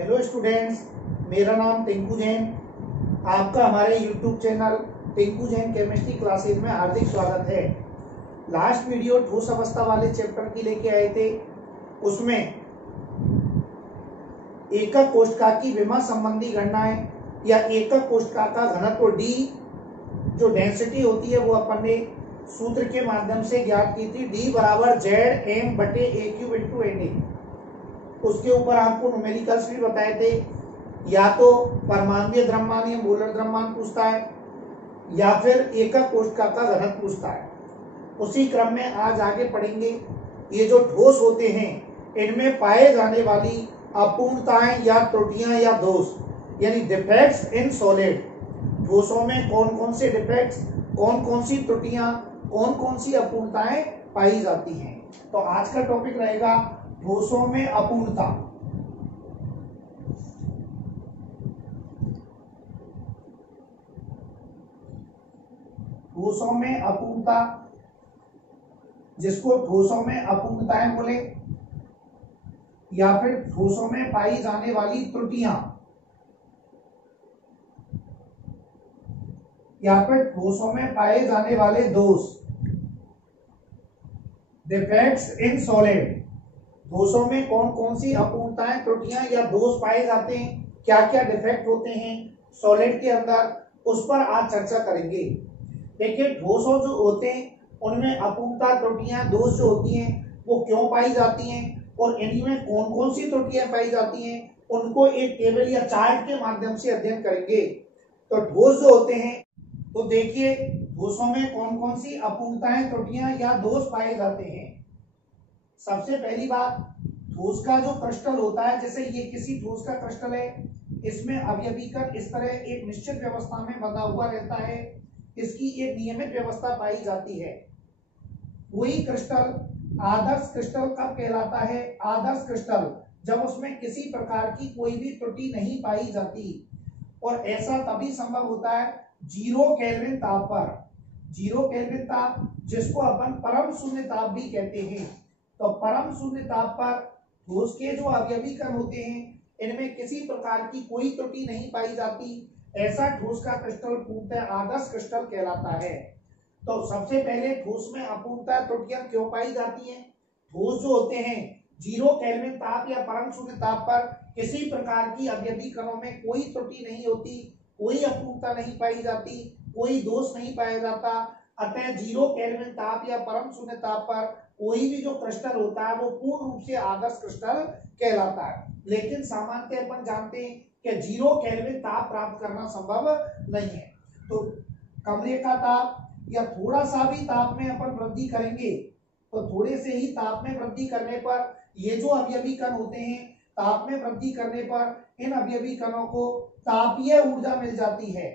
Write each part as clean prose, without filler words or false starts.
Hello students, मेरा नाम टिंकू जैन। आपका हमारे YouTube channel Tinku Jain chemistry classes में हार्दिक स्वागत है। लास्ट वीडियो ठोस अवस्था वाले चैप्टर की लेके आए थे। उसमें एकक कोशिका की विमा संबंधी गणनाएं या एकक कोशिका का घनत्व डी जो डेंसिटी होती है वो अपन ने सूत्र के माध्यम से ज्ञात की थी। डी बराबर जेड एम बटे ए क्यूब इंटू एन ए। उसके ऊपर आपको न्यूमेरिकल्स भी बताए थे। या तो परमाणुीय द्रव्यमान या मोलर द्रव्यमान पूछता है या फिर एकक कोशिका का घनत्व पूछता है। उसी क्रम में आज आगे पढ़ेंगे। ये जो ठोस होते हैं इनमें पाए जाने वाली अपूर्णताएं या त्रुटियां या दोष यानी डिफेक्ट्स इन सॉलिड। ठोसों में कौन कौन से डिफेक्ट्स, कौन कौन सी त्रुटियां, कौन कौन सी अपूर्णताएं पाई जाती हैं। तो आज का टॉपिक रहेगा ठोसों में अपूर्णता। ठोसों में अपूर्णता, जिसको ठोसों में अपूर्णताएं बोले या फिर ठोसों में पाई जाने वाली त्रुटियां या फिर ठोसों में पाए जाने वाले दोष, डिफेक्ट्स इन सॉलिड। ठोसों में कौन कौन सी अपूर्णताएं, त्रुटियां या दोष पाए जाते हैं, क्या क्या डिफेक्ट होते हैं सॉलिड के अंदर, उस पर आज चर्चा करेंगे। देखिए, ठोसों जो होते हैं उनमें अपूर्णता, त्रुटियां, दोष जो होती हैं वो क्यों पाई जाती हैं और इनमें कौन कौन सी त्रुटियां पाई जाती हैं, उनको एक टेबल या चार्ट के माध्यम से अध्ययन करेंगे। तो ठोस जो होते हैं, तो देखिए ठोसों में कौन कौन सी अपूर्णताएं, त्रुटियां या दोष पाए जाते हैं। सबसे पहली बात, ठोस का जो क्रिस्टल होता है, जैसे ये किसी ठोस का क्रिस्टल है, इसमें अवयवी कण इस तरह एक निश्चित व्यवस्था में बंधा हुआ रहता है। इसकी एक नियमित व्यवस्था पाई जाती है। वही क्रिस्टल आदर्श क्रिस्टल कब कहलाता है? आदर्श क्रिस्टल जब उसमें किसी प्रकार की कोई भी त्रुटि नहीं पाई जाती। और ऐसा तभी संभव होता है 0 केल्विन ताप पर। 0 केल्विन ताप, जिसको अपन परम शून्य ताप भी कहते हैं। तो परम शून्य ताप पर ठोस के जो अवयवी कण होते हैं इनमें किसी प्रकार की कोई त्रुटि नहीं पाई जाती। ऐसा ठोस का क्रिस्टल पूर्णतः आदर्श क्रिस्टल कहलाता है। तो सबसे पहले ठोस में अपूर्णता, त्रुटियां क्यों पाई जाती हैं? ठोस जो होते हैं 0 केल्विन ताप या परम शून्य ताप पर किसी प्रकार की अवयवी कणों में कोई त्रुटि नहीं होती, कोई अपूर्णता नहीं पाई जाती, कोई दोष नहीं पाया जाता। अतः 0 केल्विन ताप या परम शून्य ताप पर कोई भी जो क्रिस्टल होता है वो पूर्ण रूप से आदर्श क्रिस्टल कहलाता है। लेकिन सामान्यतः अपन जानते हैं कि 0 केल्विन ताप प्राप्त करना संभव नहीं है। तो कमरे का ताप या थोड़ा सा भी ताप में अपन वृद्धि करेंगे तो थोड़े से ही ताप में वृद्धि करने पर ये जो अवयवी कण होते हैं, ताप में वृद्धि करने पर इन अवयवी कणों को तापीय ऊर्जा मिल जाती है,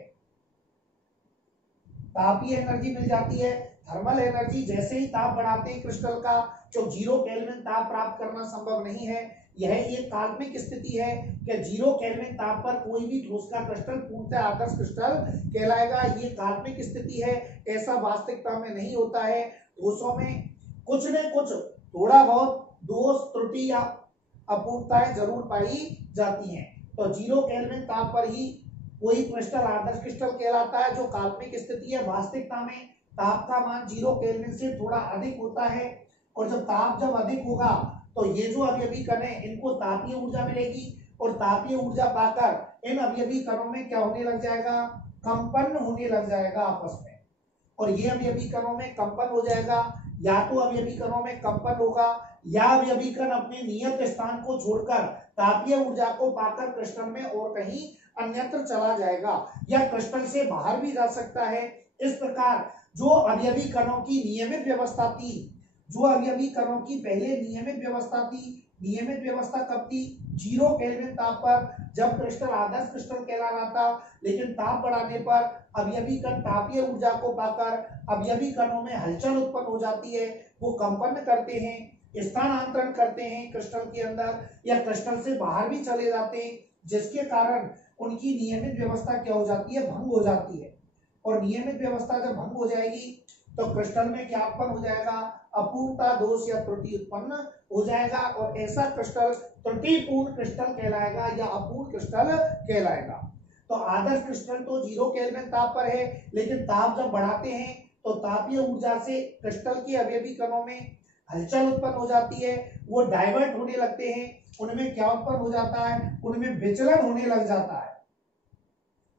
तापीय एनर्जी मिल जाती है, थर्मल एनर्जी। जैसे ही ताप बढ़ाते हैं क्रिस्टल का, जो 0 केल्विन ताप प्राप्त करना संभव नहीं है। यह एक काल्पनिक स्थिति है कि 0 केल्विन ताप पर कोई भी ठोस का क्रिस्टल पूर्णतः आदर्श क्रिस्टल कहलाएगा। ये काल्पनिक स्थिति है, ऐसा वास्तविकता में नहीं होता है। ठोसों में कुछ न कुछ थोड़ा बहुत दोष, त्रुटि या अपूर्णताएं जरूर पाई जाती हैं। तो 0 केल्विन ताप पर ही कोई क्रिस्टल आदर्श क्रिस्टल कहलाता है, जो काल्पनिक स्थिति है। वास्तविकता में ताप का मान 0 केल्विन से थोड़ा अधिक होता है। और जब ताप अधिक होगा तो ये जो अवयवी कण है इनको तापीय ऊर्जा मिलेगी और तापीय ऊर्जा पाकर इन अवयवी कणों में क्या होने लग जाएगा? कंपन होने लग जाएगा आपस में। और ये अवयवी कणों में कंपन हो जाएगा। या तो अवयवी कणों में कंपन होगा या अवयवी कण अपने नियत स्थान को छोड़कर तापीय ऊर्जा को पाकर क्रिस्टल में और कहीं अन्यत्र चला जाएगा या क्रिस्टल से बाहर भी जा सकता है। इस प्रकार जो अवयवी कणों की नियमित व्यवस्था थी, जो अवयवी कणों की पहले नियमित व्यवस्था थी, नियमित व्यवस्था कब थी? 0 केल्विन ताप पर, जब क्रिस्टल आदर्श क्रिस्टल कहला रहा था। लेकिन ताप बढ़ाने पर अवयवी कण तापीय ऊर्जा को पाकर अवयवी कणों में हलचल उत्पन्न हो जाती है। वो कंपन करते हैं, स्थानांतरण करते हैं क्रिस्टल के अंदर या क्रिस्टल से बाहर भी चले जाते हैं, जिसके कारण उनकी नियमित व्यवस्था क्या हो जाती है? भंग हो जाती है। और नियमित व्यवस्था जब भंग हो जाएगी तो क्रिस्टल में क्या उत्पन्न हो जाएगा? अपूर्णता दोष या त्रुटि उत्पन्न हो जाएगा और ऐसा क्रिस्टल त्रुटिपूर्ण क्रिस्टल कहलाएगा या अपूर्ण क्रिस्टल कहलाएगा। तो आदर्श क्रिस्टल तो 0 केल्विन ताप पर है, लेकिन ताप जब बढ़ाते हैं तो तापीय ऊर्जा से क्रिस्टल के अवयवी कणों में हलचल उत्पन्न हो जाती है, वो डाइवर्ट होने लगते हैं, उनमें क्या उत्पन्न हो जाता है, उनमें विचलन होने लग जाता है।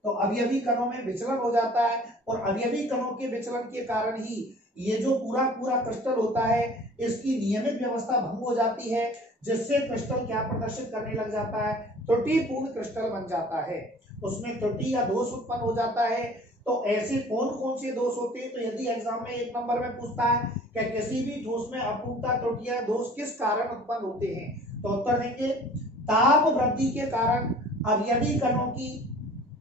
तो अवयवी कणों में विचलन हो जाता है और अवयवी कणों के विचलन के कारण ही ये जो पूरा पूरा क्रिस्टल होता है इसकी नियमित व्यवस्था भंग हो जाती है, जिससे क्रिस्टल क्या प्रदर्शित करने लग जाता है, त्रुटिपूर्ण क्रिस्टल बन जाता है, उसमें त्रुटि या दोष उत्पन्न हो जाता है। तो ऐसे कौन कौन से दोष होते हैं? तो यदि एग्जाम में 1 नंबर में पूछता है कि किसी भी ठोस में अपूर्णता त्रुटियां दोष किस कारण उत्पन्न होते हैं, तो उत्तर देंगे ताप वृद्धि के कारण अवयवी कणों की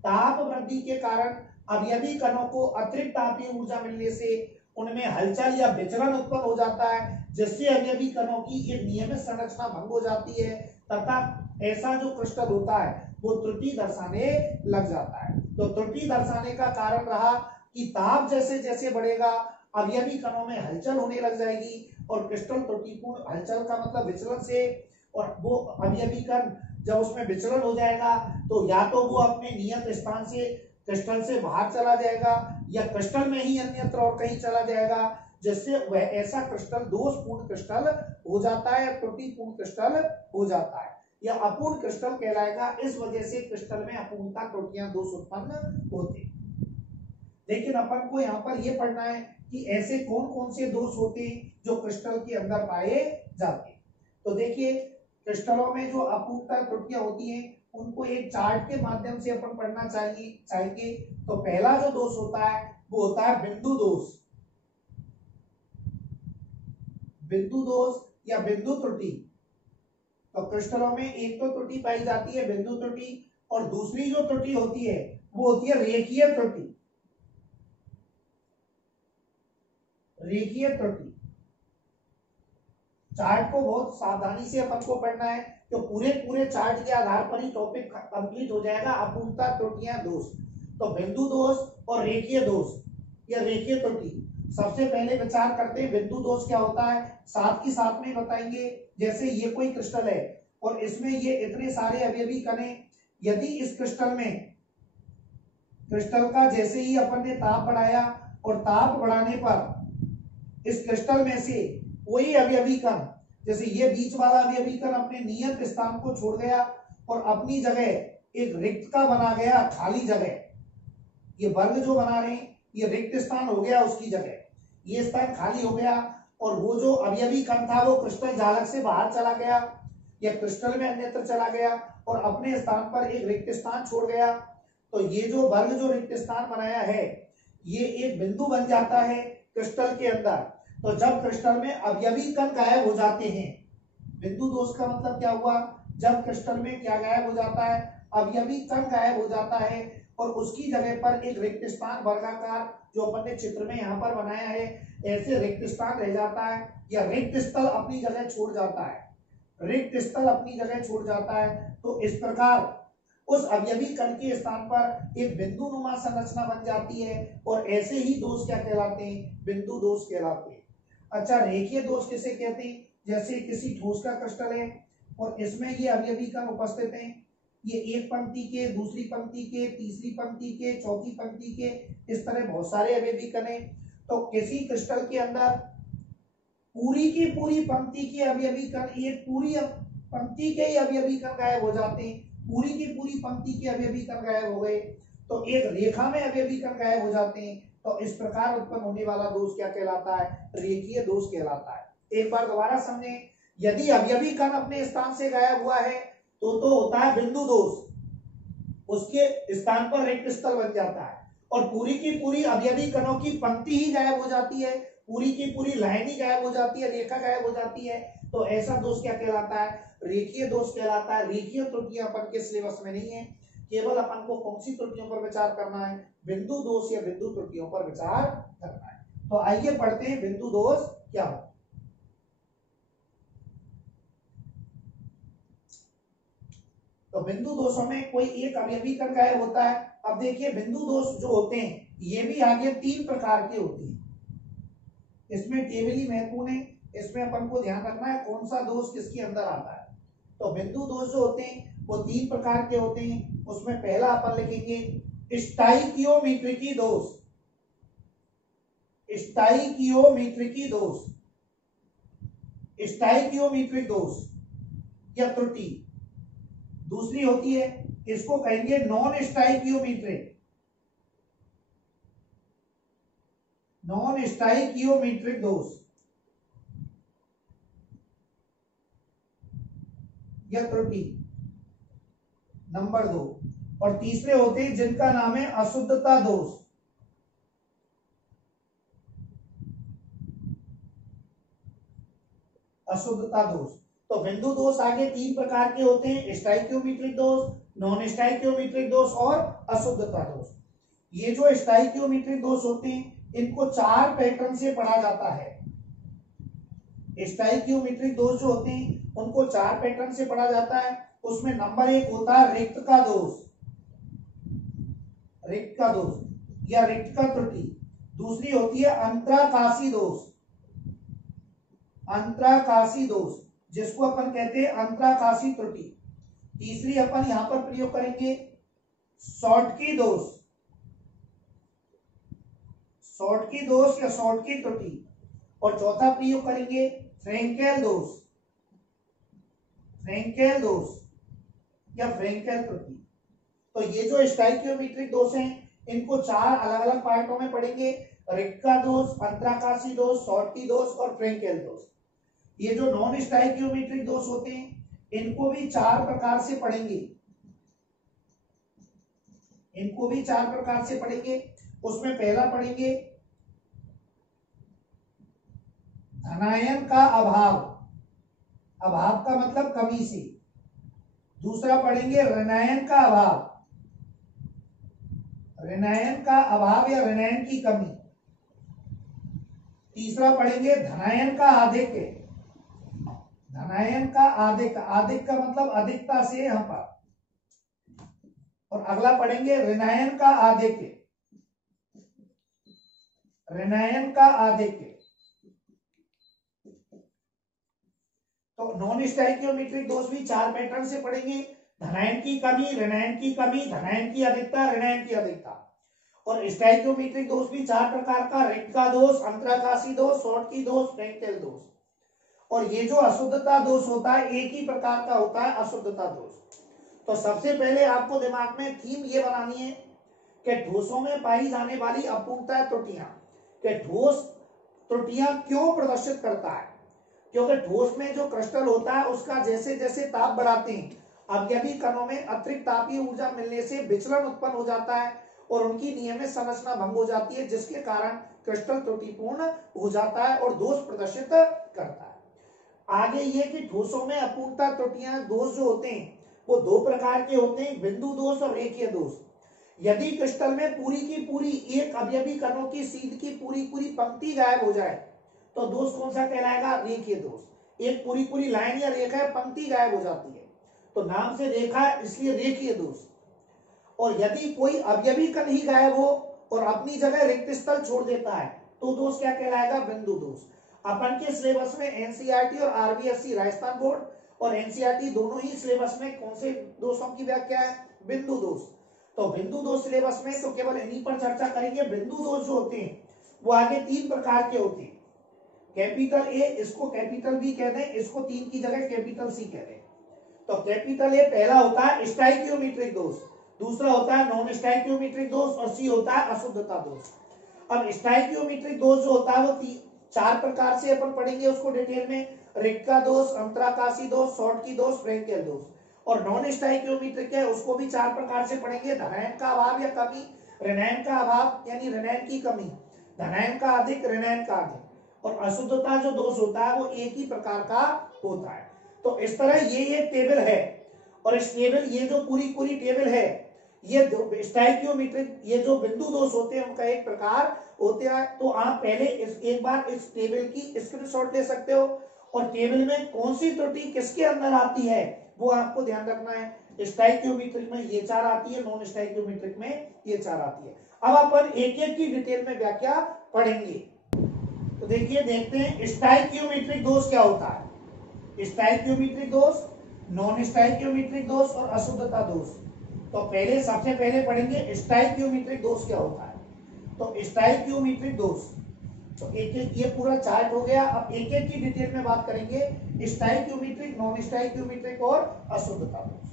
ताप वृद्धि के कारण अवयवी कणों को अतिरिक्त तापीय ऊर्जा मिलने से उनमें हलचल या विचलन उत्पन्न हो जाता है, जिससे अवयवी कणों की एक नियमित संरचना भंग हो जाती है तथा ऐसा जो क्रिस्टल होता है वो त्रुटि दर्शाने लग जाता है। तो त्रुटि दर्शाने का कारण रहा कि ताप जैसे जैसे बढ़ेगा अवयवी कणों में हलचल होने लग जाएगी और क्रिस्टल त्रुटिपूर्ण, हलचल का मतलब विचलन से, और वो अवयवी कण जब उसमें विचलन हो जाएगा तो या तो वो अपने नियत स्थान से क्रिस्टल से बाहर चला जाएगा या क्रिस्टल में ही अन्यत्र और कहीं चला जाएगा, जिससे वह ऐसा क्रिस्टल दोषपूर्ण क्रिस्टल हो जाता है या त्रुटिपूर्ण क्रिस्टल हो जाता है या अपूर्ण क्रिस्टल कहलाएगा। इस वजह से क्रिस्टल में अपूर्णता त्रुटियां दोष उत्पन्न होते। लेकिन अपन को यहाँ पर यह पढ़ना है कि ऐसे कौन कौन से दोष होते हैं जो क्रिस्टल के अंदर पाए जाते हैं। तो देखिए क्रिस्टलों में जो अपूर्णता त्रुटियां होती हैं उनको एक चार्ट के माध्यम से अपन पढ़ना चाहिए। तो पहला जो दोष होता है वो होता है बिंदु दोष, बिंदु दोष या बिंदु त्रुटि। तो क्रिस्टलों में एक तो त्रुटि पाई जाती है बिंदु त्रुटि, और दूसरी जो त्रुटि होती है वो होती है रेखीय त्रुटि। रेखीय त्रुटि चार्ट को बहुत सावधानी से अपन को पढ़ना है, तो पूरे चार्ट के आधार पर ही टॉपिक कंप्लीट हो जाएगा। अपूर्णता त्रुटियां दोष, तो बिंदु दोष और रेखीय दोष या रेखीय त्रुटि। सबसे पहले विचार करते हैं बिंदु दोष क्या होता है, साथ ही साथ में बताएंगे। जैसे ये कोई क्रिस्टल है और इसमें ये इतने सारे अवयवी कण हैं, यदि इस क्रिस्टल में क्रिस्टल का जैसे ही अपन ने ताप बढ़ाया और ताप बढ़ाने पर इस क्रिस्टल में से कोई अवयवी कण, जैसे ये बीच वाला अवयवी कण अपने नियत स्थान को छोड़ गया और अपनी जगह एक रिक्त का बना गया खाली जगह, ये वर्ग जो बना रहे हैं ये रिक्त स्थान हो गया, उसकी जगह ये स्थान खाली हो गया और वो जो अवयवी कण था वो क्रिस्टल जालक से बाहर चला गया या क्रिस्टल में अन्यत्र चला गया और अपने स्थान पर एक रिक्त स्थान छोड़ गया। तो ये जो वर्ग जो रिक्त स्थान बनाया है ये एक बिंदु बन जाता है क्रिस्टल के अंदर। तो जब क्रिस्टल में अवयवी कण गायब हो जाते हैं, बिंदु दोष का मतलब क्या हुआ, जब क्रिस्टल में क्या गायब हो जाता है, अवयवी कण गायब हो जाता है और उसकी जगह पर एक रिक्त स्थान वर्गाकार जो अपन ने चित्र में यहाँ पर बनाया है ऐसे रिक्त स्थान रह जाता है या रिक्त स्थल अपनी जगह छोड़ जाता है, रिक्त स्थल अपनी जगह छोड़ जाता है। तो इस प्रकार उस अवयवी कण के स्थान पर एक बिंदु नुमा संरचना बन जाती है और ऐसे ही दोष क्या कहलाते हैं, बिंदु दोष कहलाते हैं। अच्छा, रेखीय दोष किसे कहते हैं, जैसे किसी ठोस का क्रिस्टल है और इसमें ये अवयवी कण उपस्थित हैं, ये एक पंक्ति के, दूसरी पंक्ति के, तीसरी पंक्ति के, चौथी पंक्ति के, इस तरह बहुत सारे अवयवी कण हैं। तो किसी क्रिस्टल के अंदर पूरी की पूरी पंक्ति के अवयवी कण, एक पूरी पंक्ति के ही अवयवी कण गायब हो जाते हैं, पूरी की पूरी पंक्ति के अवयवी कण गायब हो गए तो एक रेखा में अवयवी कण गायब हो जाते हैं। तो इस प्रकार उत्पन्न होने वाला दोष क्या कहलाता है, रेखीय दोष कहलाता है। एक बार दोबारा समझें, यदि अवयवी कण अपने स्थान से गायब हुआ है तो होता है बिंदु दोष, उसके स्थान पर रिक्त स्थल बन जाता है और पूरी की पूरी अवयवी कणों की पंक्ति ही गायब हो जाती है, पूरी की पूरी लाइन ही गायब हो जाती है, रेखा गायब हो जाती है। तो ऐसा दोष क्या कहलाता है, रेखीय दोष कहलाता है। रेखीय त्रुटियां अपन के सिलेबस में नहीं है, केवल अपन को कौन सी त्रुटियों पर विचार करना है, बिंदु दोष या बिंदु त्रुटियों पर विचार करना है। तो आइए पढ़ते हैं बिंदु दोष क्या होता है। तो बिंदु दोषों में कोई एक अवयवी कण गायब होता है। अब देखिए बिंदु दोष जो होते हैं ये भी आगे 3 प्रकार के होते हैं। इसमें टेबल ही महत्वपूर्ण है। इसमें अपन को ध्यान रखना है कौन सा दोष किसके अंदर आता है। तो बिंदु दोष जो होते हैं वो 3 प्रकार के होते हैं। उसमें पहला अपन लिखेंगे स्टाइकियोमीट्रिकी दोष। स्टाइकियोमीट्रिकी दोष, स्टाइकियोमीट्रिक दोष या त्रुटि। दूसरी होती है, इसको कहेंगे नॉन स्टाइकियोमीट्रिक, नॉन स्टाइकियोमीट्रिक दोष या त्रुटि, नंबर 2। और तीसरे होते हैं जिनका नाम है अशुद्धता दोष। अशुद्धता दोष। तो बिंदु दोष आगे 3 प्रकार के होते हैं, स्टाइकियोमीट्रिक दोष, नॉन स्टाइकियोमीट्रिक दोष और अशुद्धता दोष। ये जो स्टाइकियोमीट्रिक दोष होते हैं इनको 4 पैटर्न से पढ़ा जाता है। स्टाइकियोमीट्रिक दोष जो होते हैं उनको 4 पैटर्न से पढ़ा जाता है। उसमें नंबर 1 होता है रिक्त का दोष, रिक्त का दोष या रिक्त का त्रुटि। दूसरी होती है अंतराकाशी दोष, अंतराकाशी दोष जिसको अपन कहते हैं अंतराकाशी त्रुटि। तीसरी अपन यहां पर प्रयोग करेंगे शॉर्टकी दोष, शॉर्टकी दोष या शॉर्टकी त्रुटि। और चौथा प्रयोग करेंगे फ्रेंकेल दोष, फ्रेंकेल दोष या फ्रेंकेल त्रुटि। तो ये जो स्टाइकियोमीट्रिक दोष हैं इनको 4 अलग अलग पार्टों में पढ़ेंगे, रिक्त का दोष, अंतराकाशी दोष, शॉर्टकी दोष और फ्रेंकेल दोष। ये जो नॉन स्टाइकियोमीट्रिक दोष होते हैं इनको भी 4 प्रकार से पढ़ेंगे, इनको भी 4 प्रकार से पढ़ेंगे। उसमें पहला पढ़ेंगे धनायन का अभाव, अभाव का मतलब कमी से। दूसरा पढ़ेंगे ऋणायन का अभाव, ऋणायन का अभाव या ऋणायन की कमी। तीसरा पढ़ेंगे धनायन का आधिक्य, धनायन का आधिक्य, आधिक्य का मतलब अधिकता से यहां पर। और अगला पढ़ेंगे ऋणायन का आधिक्य, ऋणायन का आधिक्य। तो नॉन स्टाइकियोमीट्रिक दोष भी 4 पैटर्न से पढ़ेंगे, धनायन की कमी, ऋणायन की कमी, धनायन की अधिकता, ऋणायन की अधिकता। और स्टाइकियोमीट्रिक दोष भी 4 प्रकार का, रिक्त का दोष, अंतराकाशी दोष, शॉर्टकी दोष, फ्रेंकेल दोष। और ये जो अशुद्धता दोष होता है एक ही प्रकार का होता है, अशुद्धता दोष। तो सबसे पहले आपको दिमाग में थीम ये बनानी है कि ठोसों में पाई जाने वाली अपूर्णता त्रुटियां, कि ठोस त्रुटियां क्यों प्रदर्शित करता है। क्योंकि ठोस में जो क्रिस्टल होता है उसका जैसे जैसे ताप बढ़ाते हैं अवयवी कणों में अतिरिक्त तापीय ऊर्जा मिलने से विचलन उत्पन्न हो जाता है और उनकी नियमित संरचना भंग हो जाती है, जिसके कारण क्रिस्टल त्रुटिपूर्ण हो जाता है और दोष प्रदर्शित करता है। आगे ये कि ठोसों में अपूर्णता त्रुटियां दोष जो होते हैं वो 2 प्रकार के होते हैं, बिंदु दोष और रेखीय दोष। यदि क्रिस्टल में पूरी की पूरी एक अवयवी कणों की सीध की पूरी पूरी पंक्ति गायब हो जाए तो दोष कौन सा कहलाएगा, रेखीय दोष। एक पूरी पूरी लाइन या रेखा पंक्ति गायब हो जाती है तो नाम से रेखा, इसलिए रेखीय दोष। और यदि कोई अवयवी कण ही गायब हो और अपनी जगह रिक्त स्थल छोड़ देता है तो दोष क्या कहलाएगा, बिंदु दोष। अपन के सिलेबस में एनसीईआरटी और आरबीएससी राजस्थान बोर्ड और एनसीईआरटी दोनों ही सिलेबस में कौन से दोषों की व्याख्या है, बिंदु दोष। तो बिंदु दोष सिलेबस में तो केवल इन्हीं पर चर्चा करेंगे। बिंदु दोष जो होते हैं वो आगे 3 प्रकार के होते हैं, कैपिटल ए, इसको कैपिटल बी कहते हैं, इसको 3 की जगह कैपिटल सी कहते हैं। तो कैपिटल ए पहला होता है स्टाइकियोमीट्रिक दोष, दूसरा होता है नॉन स्टाइकियोमीट्रिक दोष और सी होता है अशुद्धता दोष। अब स्टाइकियोमीट्रिक दोष जो होता है वो 4 प्रकार से अपन पढ़ेंगे उसको डिटेल में, रिक्त का दोष, अंतराकाशी दोष, शॉर्टकी दोष, फ्रेंकेल दोष। और नॉन स्टाइकियोमीट्रिक है उसको भी 4 प्रकार से पढ़ेंगे, धनायन का अभाव या कमी, ऋणायन का अभाव यानी ऋणायन की कमी, धनायन का अधिक, ऋणायन का अधिक। और अशुद्धता जो दोष होता है वो एक ही प्रकार का होता है। तो इस तरह ये एक टेबल है और इस टेबल, ये जो पूरी पूरी टेबल है ये स्टाइकियोमीट्रिक, ये जो बिंदु दोष होते हैं उनका एक प्रकार होते हैं। तो आप पहले एक बार इस टेबल की स्क्रीनशॉट ले सकते हो और टेबल में कौन सी त्रुटि किसके अंदर आती है वो आपको ध्यान रखना है। स्टाइकियोमीट्रिक में ये 4 आती है, नॉन स्टाइकियोमीट्रिक में ये 4 आती है। अब अपन एक एक की डिटेल में व्याख्या पढ़ेंगे। तो देखिए देखते हैं स्टाइकियोमेट्रिक दोष क्या होता है। स्टाइकियोमेट्रिक दोष, नॉन स्टाइकियोमेट्रिक दोष और अशुद्धता दोष। तो पहले सबसे पहले पढ़ेंगे स्टाइकियोमेट्रिक दोष क्या होता है। तो स्टाइकियोमेट्रिक दोष, तो एक एक ये पूरा चार्ट हो गया। अब एक एक की डिटेल में बात करेंगे, स्टाइकियोमेट्रिक, नॉन स्टाइकियोमेट्रिक और अशुद्धता दोष।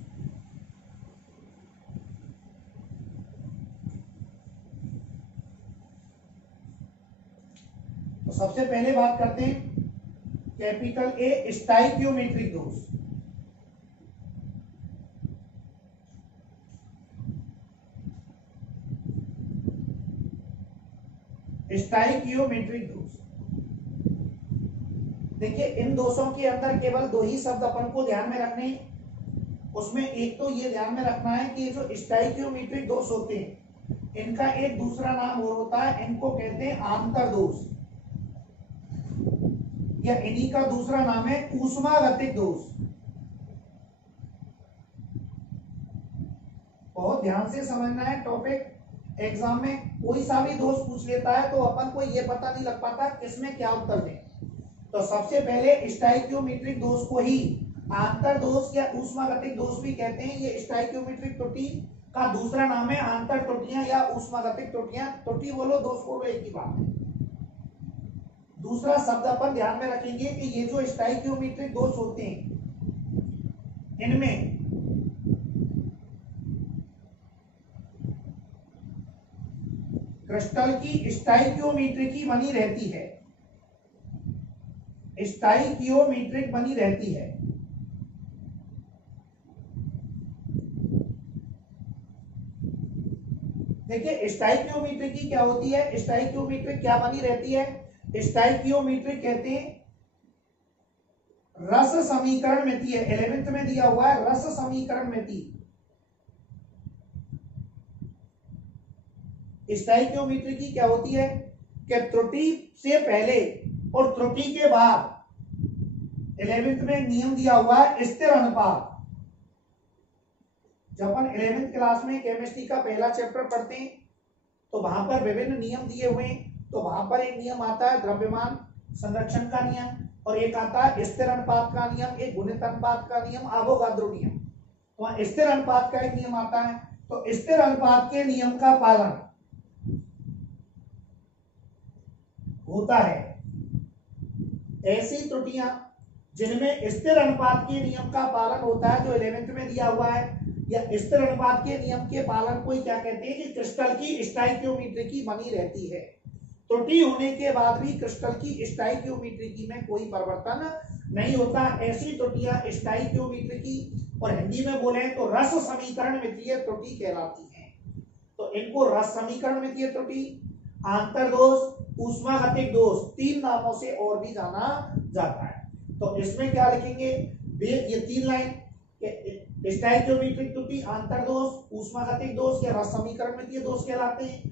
तो सबसे पहले बात करते हैं कैपिटल ए स्टाइकियोमेट्रिक दोष। स्टाइकियोमेट्रिक दोष, देखिए इन दोषों के अंदर केवल दो ही शब्द अपन को ध्यान में रखने। उसमें एक तो ये ध्यान में रखना है कि जो स्टाइकियोमेट्रिक दोष होते हैं इनका एक दूसरा नाम और होता है, इनको कहते हैं आंतर दोष, या इन्हीं का दूसरा नाम है ऊष्मागतिक दोष। बहुत ध्यान से समझना है टॉपिक। एग्जाम में कोई सा भी दोष पूछ लेता है तो अपन को ये पता नहीं लग पाता किसमें क्या उत्तर दें। तो सबसे पहले स्टाइकियोमेट्रिक दोष को ही आंतर दोष या ऊष्मागतिक दोष भी कहते हैं। ये स्टाइकियोमेट्रिक त्रुटि का दूसरा नाम है आंतर त्रुटियां या ऊष्मागतिक त्रुटियां। त्रुटि बोलो, दोष बोलो, एक ही बात है। दूसरा शब्द अपन ध्यान में रखेंगे कि ये जो स्टाइकियोमेट्रिक दोष होते हैं इनमें क्रिस्टल की स्टाइकियोमेट्रिक बनी रहती है, स्टाइकियोमेट्रिक बनी रहती है। देखिए स्टाइकियोमेट्रिक क्या होती है, स्टाइकियोमेट्रिक क्या बनी रहती है। स्टाइकियोमेट्रिक कहते हैं रस समीकरण मिति है, 11th में दिया हुआ है रस समीकरण मिति। स्टाइकियोमेट्री की क्या होती है कि त्रुटि से पहले और त्रुटि के बाद 11th में नियम दिया हुआ है स्थिर अनुपात। जब अपन 11th क्लास में केमिस्ट्री का पहला चैप्टर पढ़ते हैं तो वहां पर विभिन्न नियम दिए हुए हैं। तो वहां पर एक नियम आता है द्रव्यमान संरक्षण का नियम, और एक आता है स्थिर अनुपात का नियम, एक गुणित अनुपात का नियम, आवोगाद्रो नियम। तो स्थिर अनुपात का एक नियम आता है। तो स्थिर अनुपात के नियम का पालन होता है। ऐसी त्रुटियां जिनमें स्थिर अनुपात के नियम का पालन होता है, जो 11th में दिया हुआ है, या स्थिर अनुपात के नियम के पालन को क्या कहते हैं कि क्रिस्टल की स्टाइकियोमेट्रिक बनी रहती है। त्रुटि होने के बाद भी क्रिस्टल की स्टाइकियोमेट्रिक में कोई परिवर्तन नहीं होता। ऐसी त्रुटियां स्टाइकियोमेट्रिक, और हिंदी में बोले तो रस समीकरण मितीय त्रुटि कहलाती हैं। तो इनको रस समीकरण मितीय त्रुटि, आंतर दोष, ऊष्मागतिक दोष, तीन नामों से और भी जाना जाता है। तो इसमें क्या लिखेंगे, ये तीन लाइन, स्टाइकियोमेट्रिक त्रुटि, आंतर दोष, ऊष्मागतिक दोष या रस समीकरण मितीय दोष कहलाते हैं।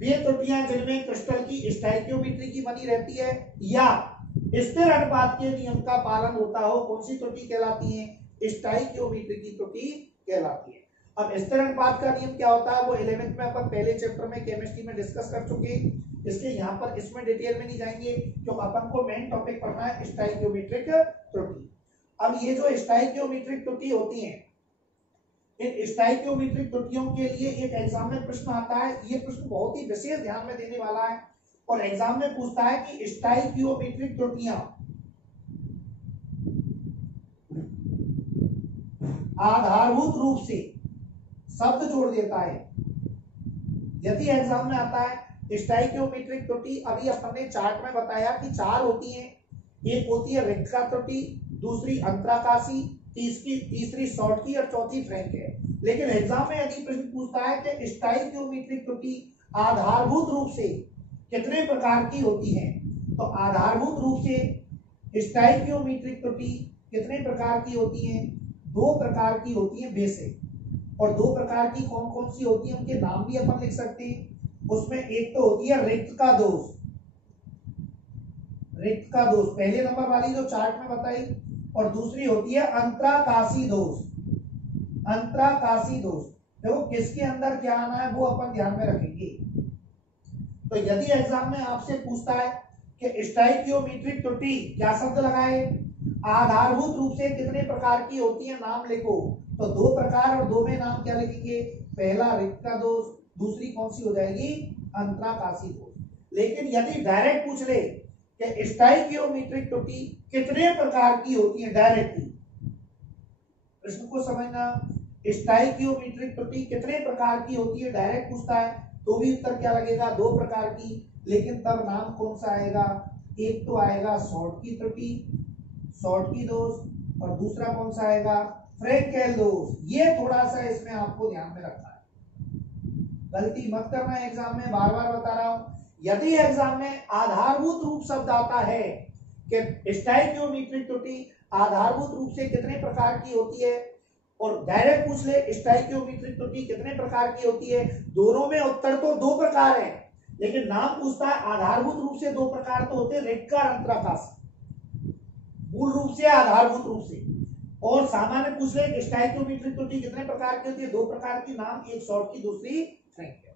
वे त्रुटियां जिनमें क्रिस्टल की स्टाइकियोमेट्रिक बनी रहती है या स्थिर अनुपात के नियम का पालन होता हो, कौन सी त्रुटि कहलाती है, स्टाइकियोमेट्रिक त्रुटि कहलाती है। अब स्थिर अनुपात का नियम क्या होता है वो 11th में अपन पहले चैप्टर में केमिस्ट्री में डिस्कस कर चुके, इसलिए यहाँ पर इसमें डिटेल में नहीं जाएंगे क्योंकि अपन को मेन टॉपिक पढ़ना है स्टाइकियोमेट्रिक त्रुटि। अब ये जो स्टाइकियोमेट्रिक त्रुटि होती है, इन स्टाइकियोमेट्रिक त्रुटियों के लिए एक एग्जाम में प्रश्न आता है। ये प्रश्न बहुत ही विशेष ध्यान में देने वाला है और एग्जाम में पूछता है कि स्टाइकियोमेट्रिक त्रुटियां आधारभूत रूप से शब्द जोड़ देता है। यदि एग्जाम में आता है स्टाइकियोमेट्रिक त्रुटि, अभी अपन ने चार्ट में बताया कि चार होती हैं। एक होती है रिक्ता त्रुटि, दूसरी अंतराकाशी, तीसरी शॉर्ट की और चौथी फ्रैंक है। लेकिन एग्जाम में यदि प्रश्न पूछता है कि स्टाइकियोमेट्रिक त्रुटि आधारभूत रूप से कितने प्रकार की होती है, तो आधारभूत रूप से स्टाइकियोमेट्रिक त्रुटि कितने प्रकार की होती है, दो प्रकार की होती है बेसिक। और दो प्रकार की कौन कौन सी होती है उनके नाम भी अपन लिख सकते हैं। उसमें एक तो होती है रिक्त का दोष, रिक्त का दोष पहले नंबर वाली जो चार्ट में बताई, और दूसरी होती है अंतराकाशी दोष। अंतराकाशी दोष देखो किसके अंदर क्या आना है वो अपन ध्यान में रखेंगे। तो यदि एग्जाम में आपसे पूछता है कि स्टाइकियोमेट्रिक त्रुटि, क्या शब्द लगाए, आधारभूत रूप से कितने प्रकार की होती है नाम लिखो। तो दो प्रकार और दो में नाम क्या लिखेंगे, पहला रिक्त का दोष, दूसरी कौन सी हो जाएगी, अंतराकाशी दोष। लेकिन यदि डायरेक्ट पूछ ले कि स्टाइकियोमेट्रिक त्रुटि कितने प्रकार की होती है, डायरेक्टली प्रश्न को समझना, स्टाइकियोमेट्रिक त्रुटि कितने प्रकार की होती है डायरेक्ट पूछता है तो भी उत्तर क्या लगेगा, दो प्रकार की। लेकिन तब नाम कौन सा आएगा, एक तो आएगा शॉर्ट की त्रुटि, शॉर्ट की दोष, और दूसरा कौन सा आएगा, फ्रैंकेल दोष। ये थोड़ा सा इसमें आपको ध्यान में रखना है, गलती मत करना एग्जाम में, बार बार बता रहा हूं। यदि एग्जाम में आधारभूत रूप शब्द आता है कि स्टाइकियोमेट्रिक त्रुटि आधारभूत रूप से कितने प्रकार की होती है, और डायरेक्ट पूछ ले स्टाइकियोमेट्रिक त्रुटि कितने प्रकार की होती है, दोनों में उत्तर तो दो प्रकार है, लेकिन नाम पूछता है आधारभूत रूप से दो प्रकार तो होते हैं, रिक्त और अंतराकाशी, मूल रूप से आधारभूत रूप से। और सामान्य पूछ ले स्टाइकियोमेट्रिक त्रुटि कितने प्रकार की होती है, दो प्रकार की, नाम एक शॉर्ट की दूसरी फ्रैंकेल।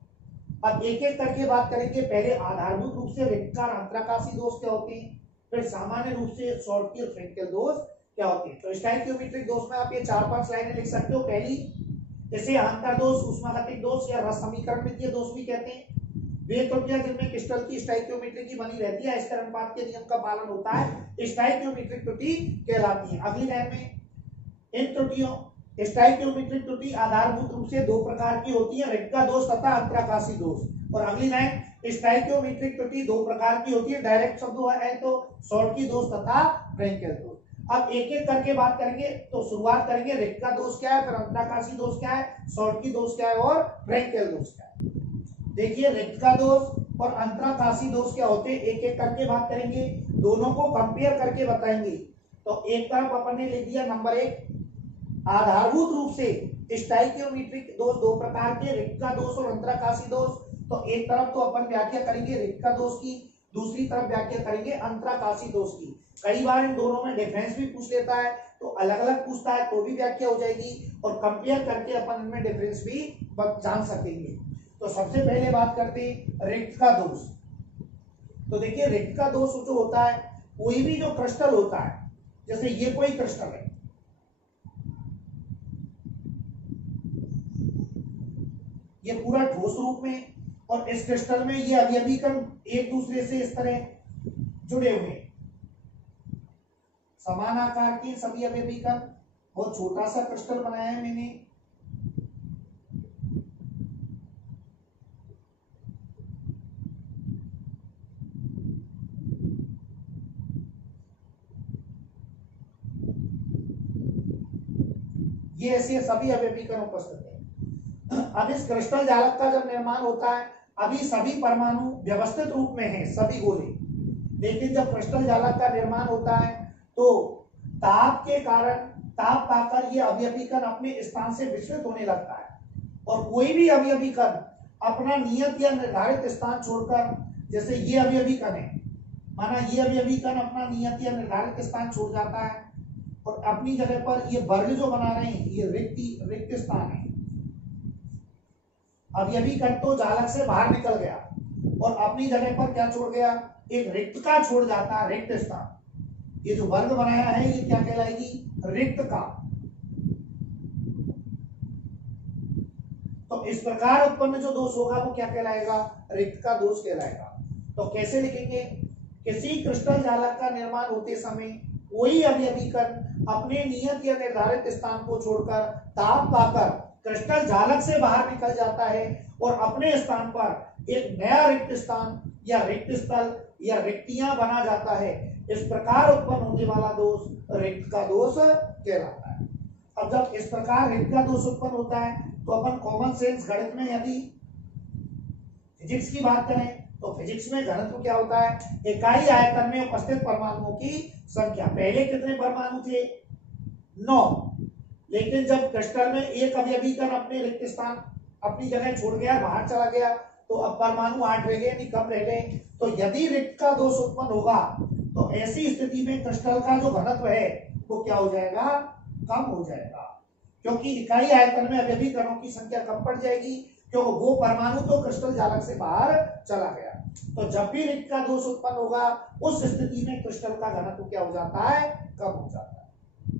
अब एक एक करके बात करेंगे, पहले आधारभूत रूप से रिक्त और अंतराकाशी दोष क्या होते हैं, फिर सामान्य रूप से शॉर्ट की और फ्रैंकेल दोष क्या होते हैं। तो स्टाइकियोमेट्रिक दोष में आप ये 4-5 लाइनें लिख सकते हो। पहली, जैसे अंतर दोष, ऊष्मागतिक दोष या रस समीकरण मितीय दोष भी कहते हैं, वे त्रुटियां जिनमें क्रिस्टल की स्टाइकियोमेट्री की बनी रहती है, स्थिर अनुपात के नियम का पालन होता है, स्टाइकियोमेट्रिक त्रुटि कहलाती है। अगली लाइन में, इन त्रुटियों स्टाइकियोमेट्रिक त्रुटि आधारभूत रूप से दो प्रकार की होती है, रिक्त का दोष तथा अंतराकाशी दोष। और अगली लाइन, स्टाइकियोमेट्रिक त्रुटि दो प्रकार की होती है, डायरेक्ट शब्द है तो शॉर्ट की दोष तथा फ्रैंकेल दोष। अब एक एक करके बात करेंगे, तो शुरुआत करेंगे रिक्त का दोष क्या है, फिर अंतराकाशी दोष क्या है, शॉर्ट की दोष क्या है और फ्रैंकेल दोष क्या है। देखिए रिक्त का दोष और अंतराकाशी दोष क्या होते हैं, एक एक करके बात करेंगे, दोनों को कंपेयर करके बताएंगे। तो एक तरफ अपन ने लिख दिया नंबर 1, आधारभूत रूप से स्टाइकियोमेट्रिक दोष दो प्रकार के, रिक्त का दोष और अंतराकाशी दोष। तो एक तरफ तो अपन व्याख्या करेंगे रिक्त का दोष की, दूसरी तरफ व्याख्या करेंगे अंतराकाशी दोष की। कई बार इन दोनों में डिफरेंस भी पूछ लेता है, तो अलग अलग पूछता है तो भी व्याख्या हो जाएगी, और कंपेयर करके अपन इनमें डिफरेंस भी जान सकेंगे। तो सबसे पहले बात करते हैं रिक्त का दोष। तो देखिए रिक्त का दोष जो होता है, कोई भी जो क्रिस्टल होता है, जैसे ये कोई क्रिस्टल है, ये पूरा ठोस रूप में, और इस क्रिस्टल में ये अवयवी कण एक दूसरे से इस तरह जुड़े हुए हैं, समान आकार के सभी अवयवी कण। बहुत छोटा सा क्रिस्टल बनाया है मैंने, ये ऐसे सभी अवयवी कण उपस्थित है। अब इस क्रिस्टल जालक का जब निर्माण होता है, अभी सभी परमाणु व्यवस्थित रूप में हैं, सभी गोले, लेकिन जब क्रिस्टल जालक का निर्माण होता है तो ताप के कारण, ताप पाकर ये अवयवी कण अपने स्थान से विचलित होने लगता है, और कोई भी अवयवी कण अपना नियत या निर्धारित स्थान छोड़कर, जैसे ये अवयवी कण है, माना ये अवयवी कण अपना नियत या निर्धारित स्थान छोड़ जाता है और अपनी जगह पर ये वर्ग जो बना रहे हैं, ये रिक्त स्थान है। अवयवी कण तो जालक से बाहर निकल गया और अपनी जगह पर क्या छोड़ गया, एक रिक्त का छोड़ जाता है, रिक्त स्थान। ये जो वर्ग बनाया है ये क्या कहलाएगी, रिक्त का। तो इस प्रकार उत्पन्न जो दोष होगा वो क्या कहलाएगा, रिक्त का दोष कहलाएगा। तो कैसे लिखेंगे, किसी क्रिस्टल जालक का निर्माण होते समय कोई अवयवी कण अपने नियत या निर्धारित स्थान को छोड़कर ताप पाकर क्रिस्टल जालक से बाहर निकल जाता है और अपने स्थान पर एक नया रिक्त स्थान या रिक्त स्थल या रिक्तियां बना जाता है। इस प्रकार उत्पन्न होने वाला दोष रिक्त का दोष कहलाता है। अब जब इस प्रकार रिक्त का दोष उत्पन्न होता है तो अपन कॉमन सेंस गणित में यदि फिजिक्स की बात करें तो फिजिक्स में घनत्व क्या होता है, इकाई आयतन में उपस्थित परमाणुओं की संख्या। पहले कितने परमाणु थे, 9, लेकिन जब क्रिस्टल में एक अवयवी कण अपने रिक्त स्थान अपनी जगह छोड़ गया, बाहर चला गया, तो अब परमाणु 8 रह गए, नहीं कम रह गए। तो यदि रिक्त का दोष उत्पन्न होगा तो ऐसी स्थिति में क्रिस्टल का जो घनत्व है वो क्या हो जाएगा, कम हो जाएगा, क्योंकि इकाई आयतन में अवयवी कणों की संख्या कम पड़ जाएगी, क्यों, वो परमाणु तो क्रिस्टल जालक से बाहर चला गया। तो जब भी रिक्त का दोष उत्पन्न होगा उस स्थिति में क्रिस्टल का घनत्व क्या हो जाता है, कम हो जाता है।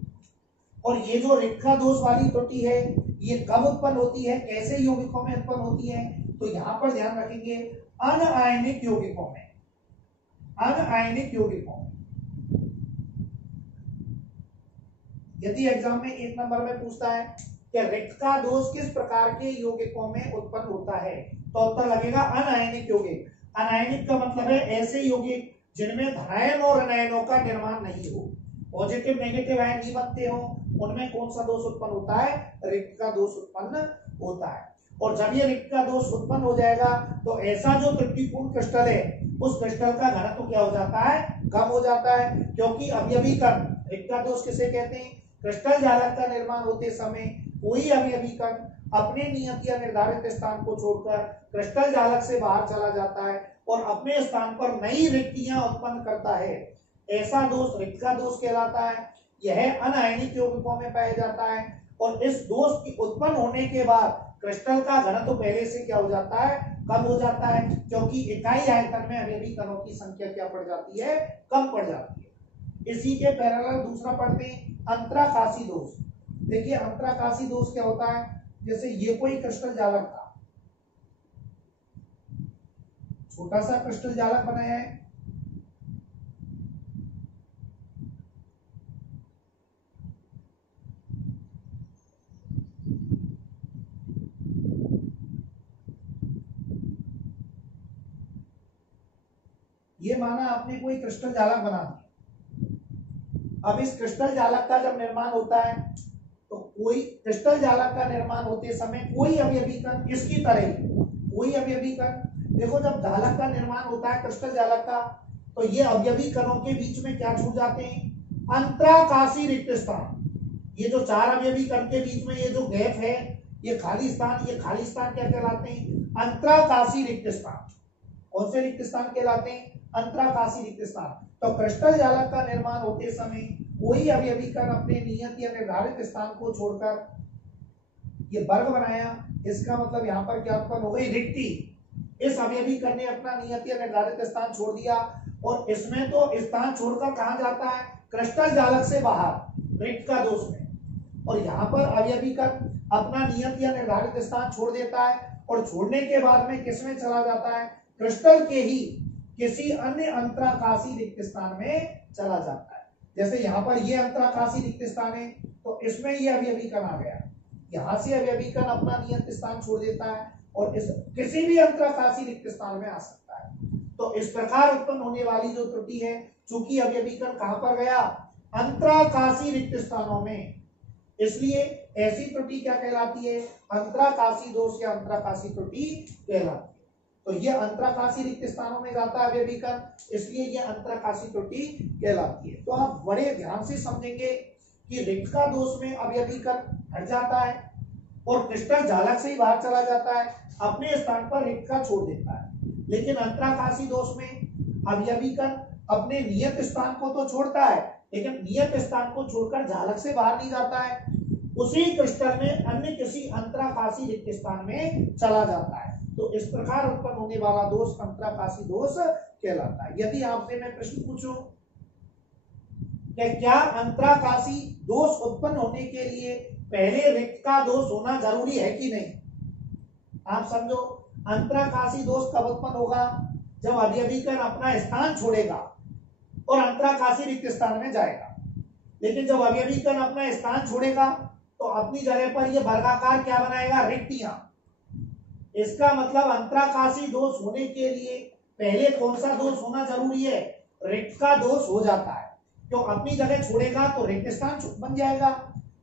और ये जो रिक्त का दोष वाली त्रुटि है ये कब उत्पन्न होती है, कैसे यौगिकों में उत्पन्न होती है, तो यहां पर ध्यान रखेंगे अनआयनिक यौगिकों में। अनआयनिक यौगिकों में यदि एग्जाम में 1 नंबर में पूछता है कि रिक्त का दोष किस प्रकार के यौगिकों में उत्पन्न होता है, तो उत्तर लगेगा अनआयनिक यौगिक। अनआयनिक का मतलब है ऐसे यौगिक जिनमें धनायन और ऋणायनों का निर्माण नहीं हो, पॉजिटिव नेगेटिव आयन नहीं बनते हो, उनमें कौन सा दोष उत्पन्न होता है, रिक्त का दोष उत्पन्न होता है। और जब ये रिक्त का दोष उत्पन्न हो जाएगा तो ऐसा जो त्रुटिपूर्ण क्रिस्टल है उस क्रिस्टल का घनत्व क्या हो जाता है, कम हो जाता है। क्योंकि अवयवी कण, रिक्त का दोष किसे कहते हैं, क्रिस्टल जालक का निर्माण होते समय कोई अवयवी कण अपने नियत या निर्धारित स्थान को छोड़कर क्रिस्टल जालक से बाहर चला जाता है और अपने स्थान पर नई रिक्तियां उत्पन्न करता है। ऐसा दोष रिक्त का दोष कहलाता है। यह अनआयनिक यौगिकों में पाया जाता है और इस दोष के उत्पन्न होने के बाद क्रिस्टल का घनत्व पहले से क्या हो जाता है, कम हो जाता है, क्योंकि इकाई आयतन में अवयवी कणों की संख्या क्या पड़ जाती है, कम पड़ जाती है। इसी के पैरेलल दूसरा पढ़ते हैं अंतराकाशी दोष। देखिए अंतराकाशी दोष क्या होता है, जैसे ये कोई क्रिस्टल जालक था, छोटा सा क्रिस्टल जालक बनाया है, ये माना आपने कोई क्रिस्टल जालक बना दिया। अब इस क्रिस्टल जालक का जब निर्माण होता है तो कोई क्रिस्टल जालक का निर्माण होते समय कोई अवयवी कण इसकी तरह, कोई अवयवी कण, देखो जब जालक का निर्माण होता है क्रिस्टल जालक का तो ये अवयवी कणों के बीच में क्या छूट जाते हैं, अंतराकाशी रिक्त स्थान। ये जो 4 अवयवी कण के बीच में ये जो गैप है, ये खाली स्थान क्या कहलाते हैं, अंतराकाशी रिक्त स्थान। कौन से रिक्त स्थान कहलाते हैं, अंतराकाशी रिक्त स्थान। तो क्रिस्टल जालक का निर्माण होते समय कोई अवयवी कण अपने नियत या निर्धारित स्थान को छोड़कर ये वर्ग बनाया, इसका मतलब यहाँ पर क्या उत्पन्न हो गई, रिक्ति। इस अवयवी कण ने अपना नियत या निर्धारित स्थान छोड़ दिया और इसमें तो स्थान छोड़कर कहाँ जाता है, क्रिस्टल जालक से बाहर, रिक्त का दोष में। और यहाँ पर अवयवी कण अपना नियत या निर्धारित स्थान छोड़ देता है और छोड़ने के बाद में किसमें चला जाता है, क्रिस्टल के ही किसी अन्य अंतराकाशी रिक्त स्थान में चला जाता है। जैसे यहाँ पर ये अंतराकाशी रिक्त स्थान है तो इसमें ये अवयवी कण आ गया, यहाँ से अवयवी कण अपना नियत स्थान छोड़ देता है और इस किसी भी अंतराकाशी रिक्त स्थान में आ सकता है। तो इस प्रकार उत्पन्न होने वाली जो त्रुटि है, चूंकि अवयवी कण कहाँ पर गया, अंतराकाशी रिक्त स्थानों में, इसलिए ऐसी त्रुटि क्या कहलाती है, अंतराकाशी दोष या अंतराकाशी त्रुटि कहलाती है। तो ये अंतराकाशी रिक्त स्थानों में जाता है अवयवी कण, इसलिए ये अंतराकाशी त्रुटि कहलाती है। तो आप बड़े ध्यान से समझेंगे कि रिक्त का दोष में अवयवी कण हट जाता है और क्रिस्टल जालक से ही बाहर चला जाता है, अपने स्थान पर रिक्त का छोड़ देता है। लेकिन अंतराकाशी दोष में अवयवी कण अपने नियत स्थान को तो छोड़ता है, लेकिन नियत स्थान को छोड़कर जालक से बाहर नहीं जाता है, उसी क्रिस्टल में अन्य किसी अंतराकाशी रिक्त स्थान में चला जाता है। तो इस प्रकार उत्पन्न होने वाला दोष अंतराकाशी दोष कहलाता है। यदि आपसे मैं प्रश्न पूछूं कि क्या अंतराकाशी दोष उत्पन्न होने के लिए पहले रिक्त का दोष होना जरूरी है कि नहीं, आप समझो अंतराकाशी दोष कब उत्पन्न होगा, जब अवयवी कण अपना स्थान छोड़ेगा और अंतराकाशी रिक्त स्थान में जाएगा। लेकिन जब अवयवी कण अपना स्थान छोड़ेगा तो अपनी जगह पर यह वर्गाकार क्या बनाएगा, रिक्तियां। इसका मतलब अंतराकाशी दोष होने के लिए पहले कौन सा दोष होना जरूरी है, रिक्त का दोष हो जाता है। क्यों, अपनी जगह छोड़ेगा तो रिक्त स्थान बन जाएगा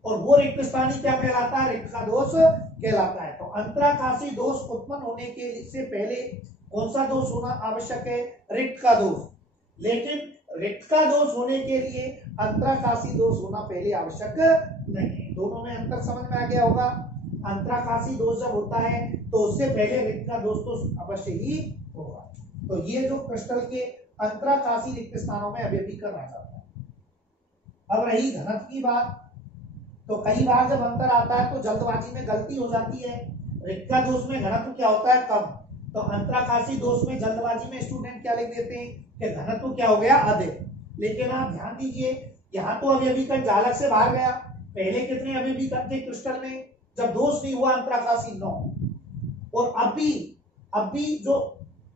और वो रिक्त स्थान ही क्या कहलाता है, रिक्त का दोष कहलाता है। तो अंतराकाशी दोष उत्पन्न होने के से पहले कौन सा दोष होना आवश्यक है, रिक्त का दोष। लेकिन रिक्त का दोष होने के लिए अंतराकाशी दोष होना पहले आवश्यक नहीं है। दोनों में अंतर समझ में आ गया होगा। अंतराकाशी दोष जब होता है तो उससे पहले रिक्त का दोष तो अवश्य ही होगा। तो ये जो क्रिस्टल के अंतराकाशी रिक्त स्थानों में अवयवी कण आ जाता है। अब रही घनत्व की बात, तो कई बार जब अंतर आता है तो जल्दबाजी में गलती हो जाती है, रिक्का दोष में घनत्व क्या होता है? कम। तो अंतराकाशी दोष में जल्दबाजी में स्टूडेंट क्या लिख देते हैं कि घनत्व क्या हो गया? अधिक। लेकिन आप ध्यान दीजिए, यहाँ तो अवयवीकरण जालक से बाहर गया। पहले कितने अवयवीकरण थे क्रिस्टल में जब दोष नहीं हुआ? अंतराकाशी 9। और अब भी जो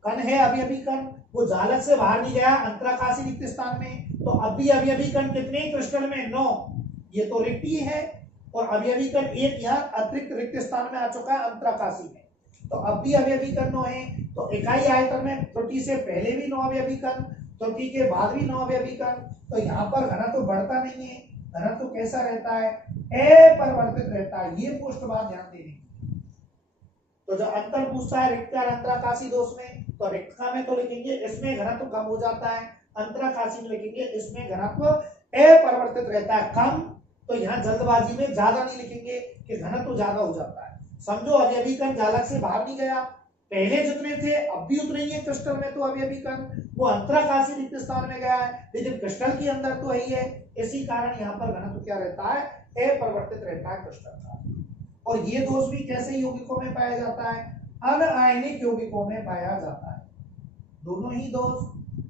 कण है अवयवीकरण वो जालक से बाहर नहीं गया अंतराकाशी रिक्त स्थान में, तो अब भी अवयवीकरण कितने क्रिस्टल में? 9। ये तो रिक्त ही है, और अवयवीकरण एक यहाँ अतिरिक्त रिक्त स्थान में आ चुका है अंतराकाशी में, तो अब भी अवयवीकरण 9 है। तो इकाई आयतन में त्रुटि से पहले भी 9 अवयवीकरण, त्रुटि के बाद भी 9 अवयवीकरण। तो यहाँ पर घनत्व बढ़ता नहीं है, घनत्व कैसा रहता है? अपरिवर्तित रहता है। ये पोस्ट बात ध्यान देने की। तो जब अंतर पूछता है रिक्का और अंतराकाशी दोष में, तो रिक्का में तो लिखेंगे इसमें घनत्व कम हो जाता है, अंतराकाशी में लिखेंगे इसमें घनत्व अपरिवर्तित रहता है, कम। तो यहाँ जल्दबाजी में ज्यादा नहीं लिखेंगे कि घनत्व ज्यादा हो जाता है। समझो अवयवीकरण जालक से बाहर नहीं गया, पहले जितने थे अब भी उतने ही है क्रिस्टल में, तो अवयवीकरण वो अंतराकाशी रिक्त स्थान में गया है, लेकिन क्रिस्टल के अंदर तो ही है। इसी कारण यहाँ पर घनत्व क्या रहता है? अपरिवर्तित रहता है क्रिस्टल का। और ये दोष भी कैसे यौगिकों में पाया जाता है? अनआयनिक यौगिकों में पाया जाता है। दोनों ही दोष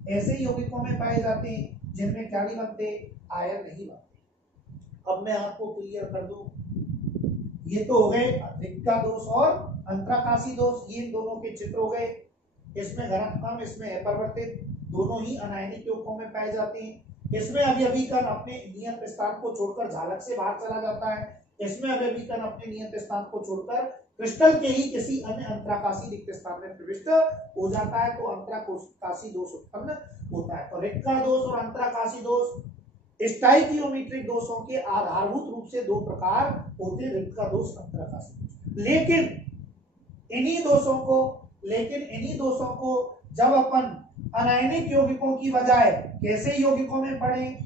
ऐसे यौगिकों में पाए जाते हैं जिनमें क्या नहीं बनते? आयन नहीं बनते। अब मैं आपको क्लियर कर दूं, ये तो हो गए रिक्का दोष और अंतराकाशी दोष, ये दोनों के चित्र हो गए। इसमें घनत्व कम, इसमें अपरिवर्तित, दोनों ही अनायनिक यौगिकों में पाए जाते हैं। इसमें अवयवीकरण अपने नियत स्थान को छोड़कर जालक से बाहर चला जाता है, इसमें अवयवीकरण अपने नियत स्थान को छोड़कर क्रिस्टल के ही किसी अन्य अंतराकाशी रिक्त स्थान में प्रविष्ट हो जाता है, तो अंतराकाशी दोष उत्पन्न होता है। तो रिक्का दोष और अंतराकाशी दोष स्टाइकियोमेट्रिक दोषों के आधारभूत रूप से दो प्रकार होते हैं, रिक्का दोष, अंतराकाशी दोष। लेकिन इन्हीं दोषों को जब अपन अनायनिक यौगिकों की बजाय कैसे यौगिकों में पढ़ें?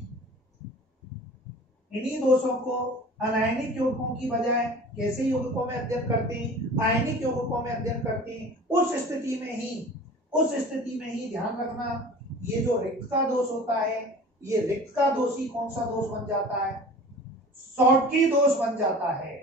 इन्हीं दोषों को अनायनिक यौगिकों की बजाय कैसे यौगिकों में अध्ययन करते हैं? आयनिक यौगिकों में अध्ययन करते हैं। उस स्थिति में ही ध्यान रखना, ये जो रिक्त का दोष होता है, ये रिक्त का दोष ही कौन सा दोष बन जाता है? शॉर्टकी दोष बन जाता है।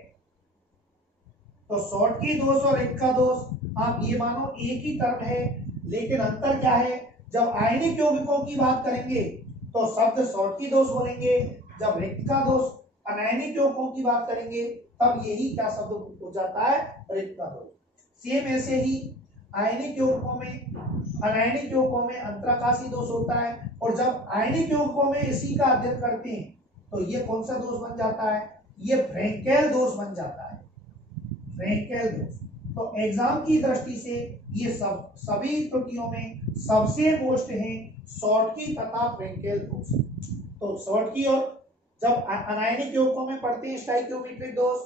तो शॉर्टकी दोष और रिक्त का दोष आप ये मानो एक ही टर्म है, लेकिन अंतर क्या है? जब आयनिक यौगिकों की बात करेंगे तो शब्द शॉर्टकी दोष बोलेंगे, जब रिक्त का दोष अनायनिक यौगिकों की बात करेंगे तब यही क्या शब्द हो जाता है? रिक्त का दोष। सेम ऐसे ही आयनिक यौगिकों में, अनायनिक यौगिकों में अंतराकाशी दोष होता है, और जब आयनिक यौगिकों में इसी का अध्ययन करते हैं तो ये कौन सा दोष बन जाता है? ये फ्रेंकेल दोष बन जाता है, फ्रेंकेल दोष। तो एग्जाम की दृष्टि से ये सभी त्रुटियों में सबसे मोस्ट है शॉर्टकी तथा फ्रेंकेल दोष। तो शॉर्टकी और जब अनायनिक यौगिकों में पढ़ते हैं स्टाइकियोमेट्रिक दोष,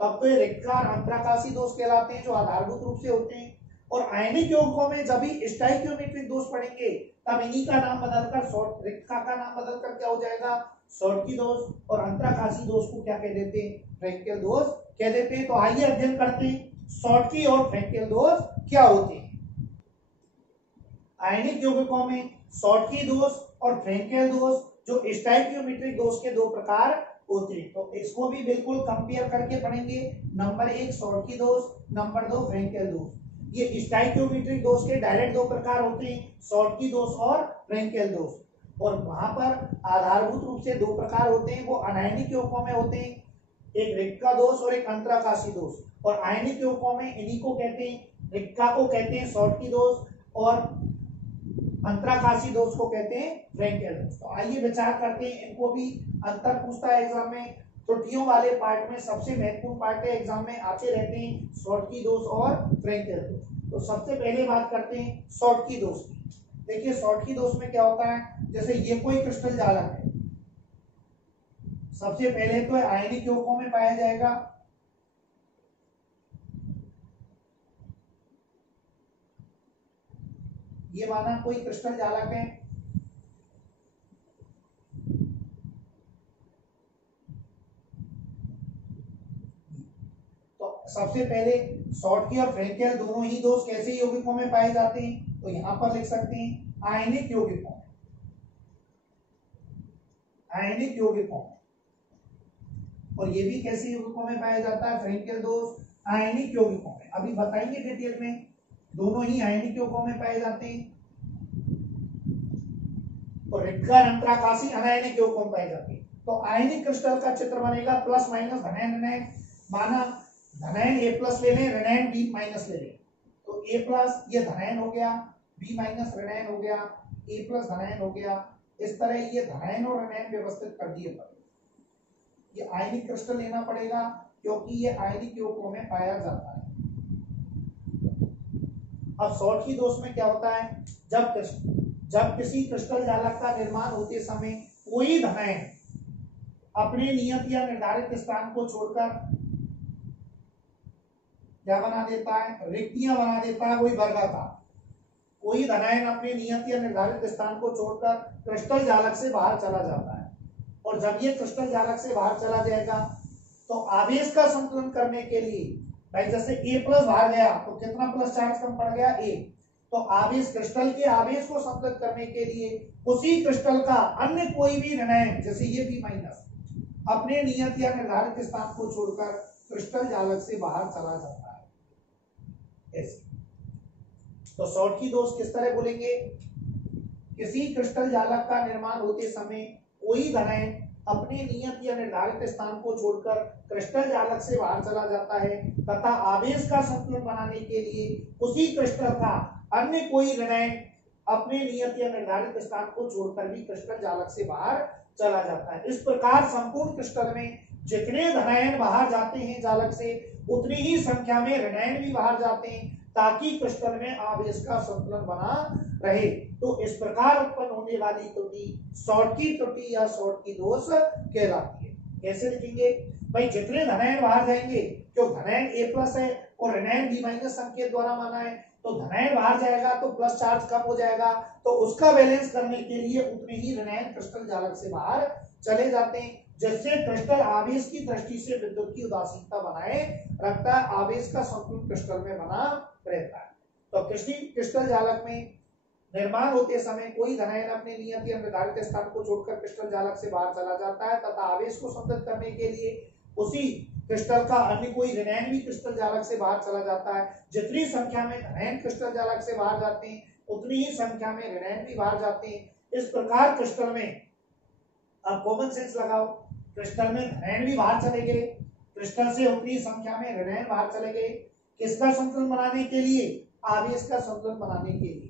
तब तो ये रिक्का और अंतराकाशी दोष कहलाते हैं जो आधारभूत रूप से होते हैं। और आयनिक यौगिकों में जब भी स्टाइकियोमेट्रिक दोष पढ़ेंगे तब इन्हीं का नाम बदलकर रिक्का का नाम बदलकर क्या हो जाएगा? शॉर्टकी दोष, और अंतराकाशी दोष को क्या कह देते हैं? फ्रेंकेल दोष कह देते हैं। तो आइए अध्ययन करते हैं शॉर्टकी और फ्रेंकेल दोष क्या होते हैं। आयनिक यौगिकों में शॉर्टकी दोष और फ्रेंकेल दोष जो स्टाइकियोमेट्रिक दोष के दो प्रकार होते हैं, तो इसको भी बिल्कुल कंपेयर करके पढ़ेंगे। नंबर 1 शॉर्टकी दोष, नंबर 2 फ्रेंकेल दोष। ये स्टाइकियोमेट्रिक दोष के डायरेक्ट दो प्रकार होते हैं, शॉर्टकी दोष और फ्रेंकेल दोष। और वहां पर आधारभूत रूप से दो प्रकार होते हैं, वो अनायनिक यौगिकों में होते हैं, एक रिक्का दोष और एक अंतराकाशी दोष। और आयनिक यौगिकों में इन्हीं को कहते हैं, रिक्का को कहते हैं शॉर्टकी दोष और अंतराकाशी दोष को कहते हैं फ्रेंकेल दोष। तो आइए विचार करते हैं, इनको भी अंतर पूछता है एग्जाम में। त्रुटियों वाले पार्ट में सबसे महत्वपूर्ण पार्ट है, एग्जाम में आते रहते हैं शॉर्टकी दोष और फ्रेंकेल दोष। तो सबसे पहले बात करते हैं शॉर्टकी दोष की। देखिए शॉर्टकी दोष में क्या होता है, जैसे ये कोई क्रिस्टल जालक है, सबसे पहले तो आयनिक यौगिकों में पाया जाएगा, ये माना कोई क्रिस्टल जालक है, तो सबसे पहले शॉर्टकी और फ्रेंकेल दोनों ही दोष कैसे यौगिकों में पाए जाते हैं? तो यहां पर लिख सकते हैं आयनिक यौगिकों में, और ये भी कैसे यौगिकों में पाया जाता है? फ्रेंकेल दोष आयनिक यौगिकों में, अभी बताएंगे डिटेल में, दोनों ही आयनिक यौगिकों में पाए जाते हैं। और रिक्कर अंतराकाशी अनायनिक यौगिकों में पाए जाते हैं। तो आयनिक क्रिस्टल का चित्र बनेगा प्लस माइनस धनायन ऋणायन, माना धनायन ए प्लस ले लें, ऋणायन बी माइनस ले लें। तो ए प्लस ये धनायन हो गया, बी माइनस ऋणायन हो गया, ए प्लस धनायन हो गया। इस तरह ये धनायन और ऋणायन व्यवस्थित कर दिए पर ये आयनिक क्रिस्टल लेना पड़ेगा, क्योंकि ये आयनिक यौगिकों में पाया जाता है। अब शॉर्टकी दोष में क्या होता है, जब किसी क्रिस्टल जालक का निर्माण होते समय कोई धनायन अपने नियत या निर्धारित स्थान को छोड़कर क्या बना देता है, रिक्तियां बना देता है, वही वर्गाकार। कोई धनायन अपने नियत या निर्धारित स्थान को छोड़कर क्रिस्टल जालक से बाहर चला जाता है, और जब ये क्रिस्टल जालक से बाहर चला जाएगा तो आवेश का संतुलन करने के लिए, भाई जैसे ए प्लस बाहर गया तो कितना प्लस चार्ज कम पड़ गया, ए। तो आवेश, क्रिस्टल के आवेश को संतुलित करने के लिए उसी क्रिस्टल का अन्य कोई भी ऋणायन, जैसे ये बी माइनस, अपने नियत या निर्धारित स्थान को छोड़कर क्रिस्टल जालक से बाहर चला जाता है, ऐसे। तो शॉर्टकी दोष किस तरह बोलेंगे, किसी क्रिस्टल जालक का निर्माण होते समय कोई धनायन अपने नियत या निर्धारित स्थान को छोड़कर क्रिस्टल जालक से बाहर चला जाता है, तथा आवेश का संतुलन बनाने के लिए उसी क्रिस्टल का अन्य कोई ऋणायन अपने नियत या निर्धारित स्थान को छोड़कर भी क्रिस्टल जालक से बाहर चला जाता है। इस प्रकार संपूर्ण क्रिस्टल में जितने धनायन बाहर जाते हैं जालक से, उतनी ही संख्या में ऋणायन भी बाहर जाते हैं, ताकि क्रिस्टल में आवेश का संतुलन बना रहे। तो इस प्रकार उत्पन्न होने वाली त्रुटि शॉर्टकी त्रुटि या शॉर्टकी दोष कहलाती है। कैसे लिखेंगे, भाई जितने धनायन बाहर जाएंगे, क्यों धनायन ए प्लस है और ऋणायन बी माइनस संकेत द्वारा माना है, तो धनायन बाहर जाएगा तो प्लस चार्ज कम हो जाएगा, तो उसका बैलेंस करने के लिए उतने ही ऋणायन क्रिस्टल जालक से बाहर चले जाते हैं, जिससे क्रिस्टल आवेश की दृष्टि से विद्युत की उदासीनता बनाए रखता है, आवेश का संतुलन क्रिस्टल में बना रहता है। तो किसी क्रिस्टल जालक में निर्माण होते समय कोई धनायन अपने नियत या निर्धारित स्थान को छोड़कर क्रिस्टल जालक से बाहर चला जाता है, तथा आवेश को संतुलित करने के लिए उसी क्रिस्टल का अन्य कोई ऋणायन भी क्रिस्टल जालक से बाहर चला जाता है। जितनी संख्या में धनायन क्रिस्टल जालक से बाहर जाते हैं, उतनी ही संख्या में ऋणायन भी बाहर जाते हैं। इस प्रकार क्रिस्टल में, अब कॉमन सेंस लगाओ, क्रिस्टल में धनायन भी बाहर चले गए, क्रिस्टल से उतनी संख्या में ऋणायन बाहर चले गए, किसका संतुलन बनाने के लिए, आवेश का संतुलन बनाने के लिए।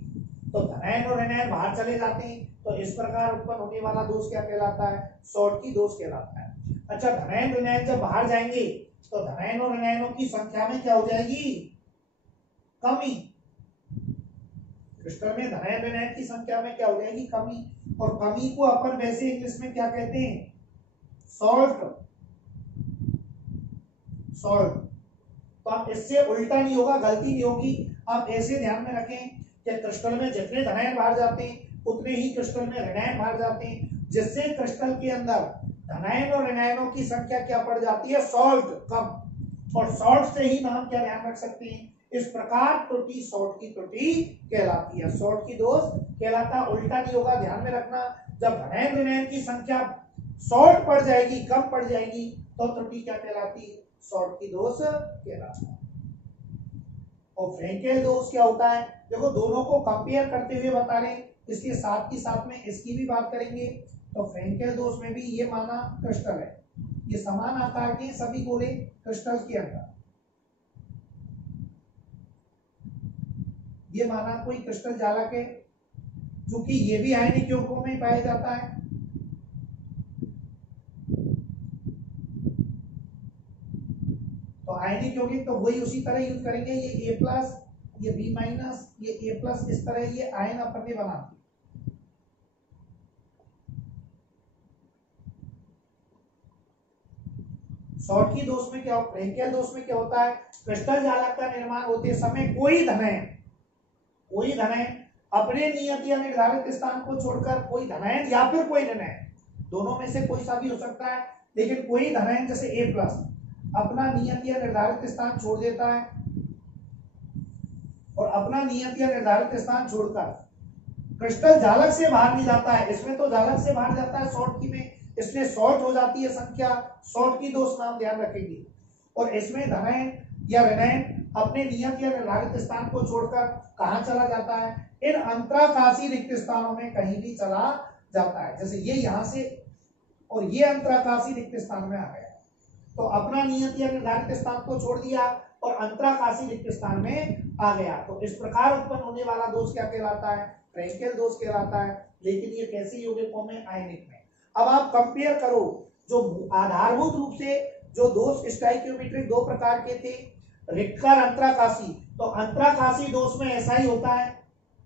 तो धनायन और ऋणायन बाहर चले जाते हैं, तो इस प्रकार उत्पन्न होने वाला दोष क्या कहलाता है, शॉर्टकी दोष कहलाता है। अच्छा, धनायन ऋणायन जब बाहर जाएंगे तो धनायन और ऋणायनों की संख्या में क्या हो जाएगी, कमी। क्रिस्टल में धनायन ऋणायन की संख्या में क्या हो जाएगी, कमी। और कमी को अपन वैसे इंग्लिश में क्या कहते हैं, सॉल्ट। तो आप इससे उल्टा नहीं होगा, गलती नहीं होगी। आप ऐसे ध्यान में रखें कि क्रिस्टल में जितने धनायन बाहर जाते हैं, उतने ही क्रिस्टल में ऋणायन बाहर जाते हैं, जिससे क्रिस्टल के अंदर धनायन और ऋणायनों की संख्या क्या पड़ जाती है, सॉल्ट, कम। और सॉल्ट से ही नाम क्या ध्यान रख सकते हैं, इस प्रकार त्रुटि शॉर्ट की त्रुटि कहलाती है, शॉर्ट की दोष कहलाता। उल्टा नहीं होगा, ध्यान में रखना। जब धनायन ऋणायन की संख्या सॉल्ट पड़ जाएगी, कम पड़ जाएगी, तो त्रुटि क्या कहलाती है, शॉर्ट की दोष कहलाता है। और फ्रेंकेल दोष क्या होता है, देखो दोनों को कंपेयर करते हुए बता रहे हैं, इसके साथ ही साथ में इसकी भी बात करेंगे। तो फ्रेंकेल दोष में भी ये माना क्रिस्टल है, ये समान आकार के सभी गोले क्रिस्टल के अंदर, ये माना कोई क्रिस्टल जालक है, क्योंकि ये भी आयनिक यौगिकों में पाया जाता है। तो आयनिक यौगिक तो वही उसी तरह यूज करेंगे, ये ए प्लस, ये बी माइनस, ये ए प्लस, इस तरह ये आयन अपन ने बनाते। शॉर्टकी दोष में क्या हो, फ्रेंकेल दोष में क्या होता है, क्रिस्टल जालक का निर्माण होते समय कोई धनायन अपने नियत या निर्धारित स्थान को छोड़कर, कोई धनायन या फिर कोई ऋणायन, दोनों में से कोई सा भी हो सकता है, लेकिन कोई धनायन जैसे ए प्लस अपना नियत या निर्धारित स्थान छोड़ देता है, और अपना नियत या निर्धारित स्थान छोड़कर क्रिस्टल जालक से बाहर नहीं जाता है। इसमें तो जालक से बाहर जाता है शॉर्टकी में, इसलिए शॉर्ट हो जाती है संख्या, शॉर्ट की दोष नाम ध्यान रखेंगे। और इसमें धनायन या रेनाइन अपने नियत या निर्धारित स्थान को छोड़कर कहां चला जाता है? इन अंतराकाशी रिक्त स्थानों में कहीं भी चला जाता है। जैसे ये यहां से और ये अंतराकाशी रिक्त स्थान में आ गया, तो अपना नियत या निर्धारित स्थान को छोड़ दिया और अंतराकाशी रिक्त स्थान में आ गया, तो इस प्रकार उत्पन्न होने वाला दोष क्या कहलाता है? फ्रेंकेल दोष कहलाता है। लेकिन ये कैसे यौगिकों में? आयनिक में। अब आप कंपेयर करो, जो आधारभूत रूप से जो दोष स्टोइकियोमेट्रिक दो प्रकार के थे, रिक्तकार अंतराकाशी, तो अंतराकाशी दोष में ऐसा ही होता है,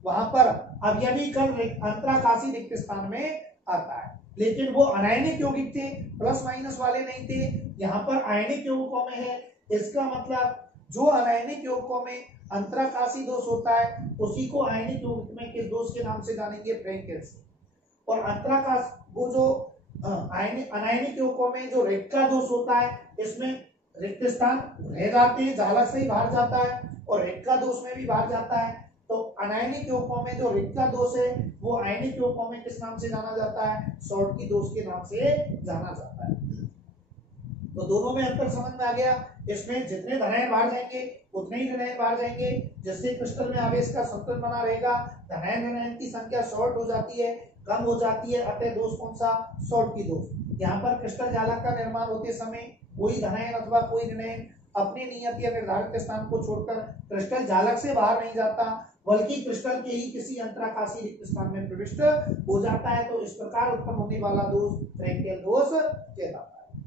वहां पर अवयवी कण अंतराकाशी रिक्त स्थान में आता है। लेकिन वो अनायनिक यौगिक थे, प्लस माइनस वाले नहीं थे, यहाँ पर आयनिक यौगिकों में है। इसका मतलब जो अनायनिक यौगिकों में अंतराकाशी दोष होता है उसी को आयनिक यौगिक में किस दोष के नाम से जानेंगे? फ्रेंकेल से। और अंतराकाश वो जो अनायनिक यौगिकों में जो रिक्त का दोष होता है, इसमें रिक्त स्थान रह जाते हैं, जालक से ही बाहर जाता है, और रिक्त का दोष में भी बाहर जाता है। तो अनायनिक यौगिकों में जो रिक्त का दोष है वो आयनिक यौगिकों में किस नाम से जाना जाता है? शॉर्टकी दोष के नाम से जाना जाता है। तो दोनों में अंतर समझ में आ गया। इसमें जितने धनायन बाहर जाएंगे उतने ही ऋणायन बाहर जाएंगे, जिससे क्रिस्टल में आवेश का संतुलन बना रहेगा। धनायन ऋणायन की संख्या शॉर्ट हो जाती है, कम हो जाती है, अतः दोष कौन सा? शॉर्ट की दोष। यहाँ पर क्रिस्टल जालक का निर्माण होते समय कोई धनायन अथवा कोई ऋणायन अपने नियत या निर्धारित स्थान को छोड़कर क्रिस्टल जालक से बाहर नहीं जाता, बल्कि क्रिस्टल के ही किसी अंतराकाशी रिक्त स्थान में प्रविष्ट हो जाता है। तो इस प्रकार उत्पन्न होने वाला दोष फ्रेंकेल दोष कहलाता है।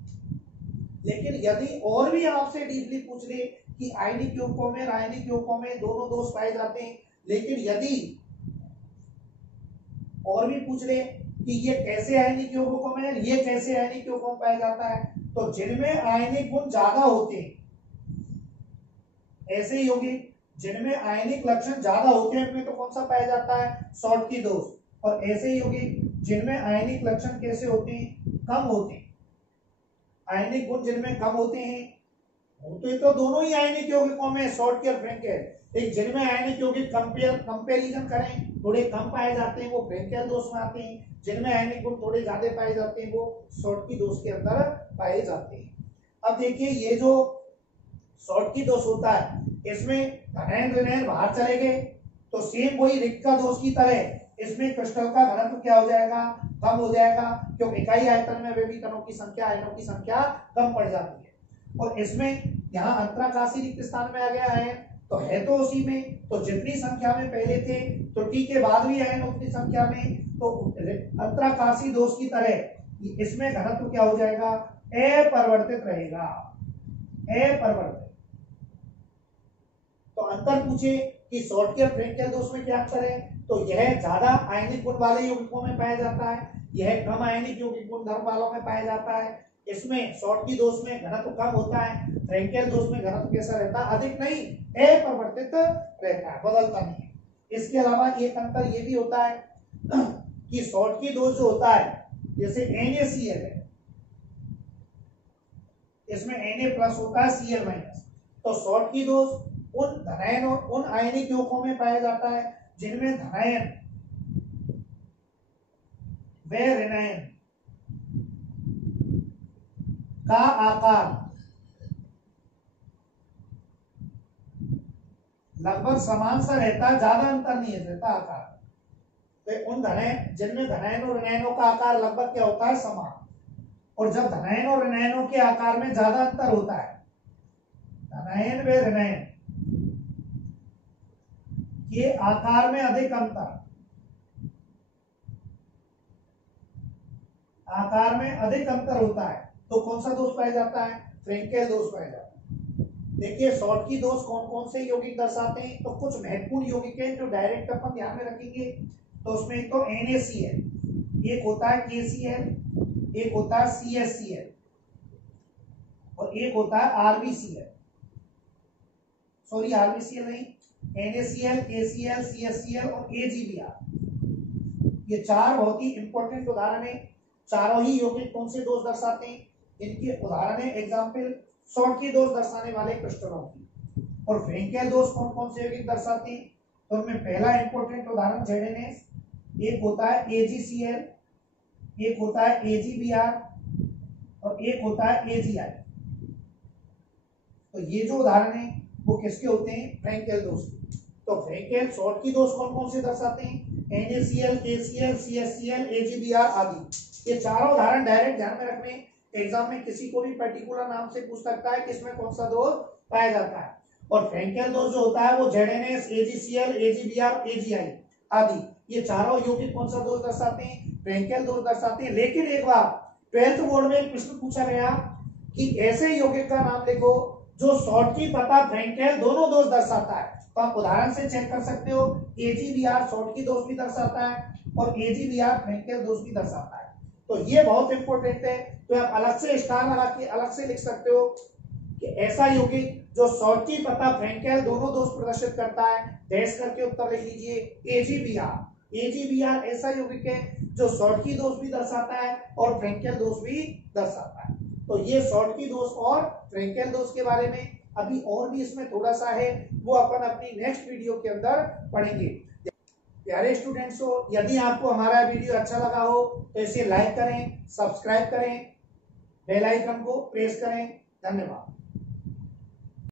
लेकिन यदि और भी आपसे डीपली पूछ ले कि आयनिक यौगिकों में रासायनिक यौगिकों में दोनों दोष पाए जाते हैं, लेकिन यदि और भी पूछ ले कि ये कैसे आयनिक यौगिकों में, ये कैसे आयनिक यौगिकों में पाया जाता है, तो जिनमें आयनिक गुण ज्यादा होते हैं, ऐसे यौगिक जिनमें आयनिक लक्षण ज्यादा होते हैं, उनमें तो कौन सा पाया जाता है? शॉर्टकी दोष। और ऐसे यौगिक जिनमें आयनिक लक्षण कैसे होते हैं? कम होते हैं। आयनिक गुण जिनमें कम होते हैं, तो ये तो दोनों ही आयनिक यौगिकों में शॉर्टकी और फ्रेंकेल। एक जिनमें आयनिक यौगिक कंपेरिजन करें थोड़े कम पाए जाते हैं, वो फ्रेंकेल दोष में आते हैं। जिनमें आयनिक गुण थोड़े ज्यादा पाए जाते हैं, वो शॉर्टकी दोष के अंदर पाए जाते हैं। अब देखिए, ये जो शॉर्टकी दोष होता है, इसमें धनायन ऋणायन बाहर चले गए, तो सेम वही रिक्त का दोष की तरह इसमें क्रिस्टल का घनत्व क्या हो जाएगा? कम हो जाएगा, क्योंकि इकाई आयतन में वेवी कणों की संख्या, आयनों की संख्या कम पड़ जाती है। और इसमें यहाँ अंतराकाशी रिक्त स्थान में आ गया है, तो है तो उसी में, तो जितनी संख्या में पहले थे त्रुटि के बाद भी आयन उतनी संख्या में, तो अंतराकाशी दोष की तरह इसमें घनत्व क्या हो जाएगा? अपरिवर्तित रहेगा, अपरिवर्तित। तो अंतर पूछे कि शॉर्टकी और फ्रेंकेल दोष में क्या अंतर है, तो यह ज्यादा आयनिक गुण वाले यौगिकों में पाया जाता है, यह कम आयनिक यौगिक गुण धर्म वालों में पाया जाता है। इसमें शॉर्टकी दोष में घनत्व कम होता है, फ्रेंकेल दोष में घनत्व कैसा रहता है? अधिक नहीं, अपरिवर्तित रहता है, बदलता नहीं है। इसके अलावा एक अंतर ये भी होता है कि शॉर्टकी दोष जो होता है, जैसे NaCl है, इसमें Na+ होता है, Cl-, तो शॉर्टकी दोष उन धनायन और उन आयनिक यौगिकों में पाया जाता है जिनमें धनायन व ऋणायन का आकार लगभग समान सा रहता है, ज्यादा अंतर नहीं रहता आकार। तो उन धनायन जिनमें धनायन और ऋणायनों का आकार लगभग क्या होता है? समान। और जब धनायन और ऋणायनों के आकार में ज्यादा अंतर होता है, धनायन व ऋणायन के आकार में अधिक अंतर, आकार में अधिक अंतर होता है, तो कौन सा दोष पाया जाता है? फ्रेंकेल दोष पाया जाता है। देखिए, शॉर्टकी दोष कौन कौन से यौगिक दर्शाते हैं, तो कुछ महत्वपूर्ण यौगिक हैं जो डायरेक्ट अपन ध्यान में रखेंगे। तो उसमें तो NaCl, एक होता है KCl, एक होता है CSCl, और एक होता है RbCl, सॉरी RbCl नहीं, NaCl, KCl, CSCl और AgBr। ये चार बहुत ही इंपॉर्टेंट उदाहरण है। चारों ही यौगिक कौन से दोष दर्शाते हैं? इनके उदाहरण है, एग्जाम्पल शॉर्टकी दोष दर्शाने वाले क्रिस्टलों की। और फ्रेंकेल दोष कौन कौन से यौगिक दर्शाते हैं? तो उनमें पहला इंपॉर्टेंट उदाहरण ZnS, एक होता है AgCl, एक होता है AgBr और एक होता है AgI। तो ये जो उदाहरण है वो किसके होते हैं, फ्रैंकेल दोष के। तो फ्रैंकेल शॉर्ट की दोष कौन कौन से दर्शाते हैं, NaCl, KCl, CHCl, AgBr आदि। ये चारों उदाहरण डायरेक्ट ध्यान में रखने, एग्जाम में किसी को भी पर्टिकुलर नाम से पूछ सकता है कि इसमें कौन सा दोष पाया जाता है। और फ्रैंकेल दोष जो होता है वो ZNS, AgCl, AgBr, AgI आदि, ये चारों यौगिक कौन सा दोष दर्शाते हैं, फ्रैंकेल दोष दर्शाते हैं। लेकिन एक बार 12th बोर्ड में एक प्रश्न पूछा गया कि ऐसे यौगिक का नाम लिखो जो शॉर्टकी तथा फ्रैंकेल दोनों दोष दर्शाता है। तो आप उदाहरण से चेक कर सकते हो, AgBr शॉर्टकी दोष भी दर्शाता है और AgBr फ्रैंकेल दोष भी दर्शाता है। तो ये बहुत इंपॉर्टेंट है। तो आप अलग से स्टार लगा के अलग से लिख सकते हो कि ऐसा यौगिक जो शॉर्टकी तथा फ्रैंकेल दोनों दोष प्रदर्शित करता है, डैश करके उत्तर लिख लीजिए AgBr। AgBr ऐसा यौगिक है जो शॉर्टकी दोष भी दर्शाता है और फ्रैंकेल दोष भी दर्शाता है। तो ये शॉर्टकी दोष और फ्रैंकेल दोष के बारे में अभी और भी इसमें थोड़ा सा है, वो अपन अपनी नेक्स्ट वीडियो के अंदर पढ़ेंगे। प्यारे स्टूडेंट्स हो, यदि आपको हमारा वीडियो अच्छा लगा हो तो इसे लाइक करें, सब्सक्राइब करें, बेल आइकन को प्रेस करें। धन्यवाद।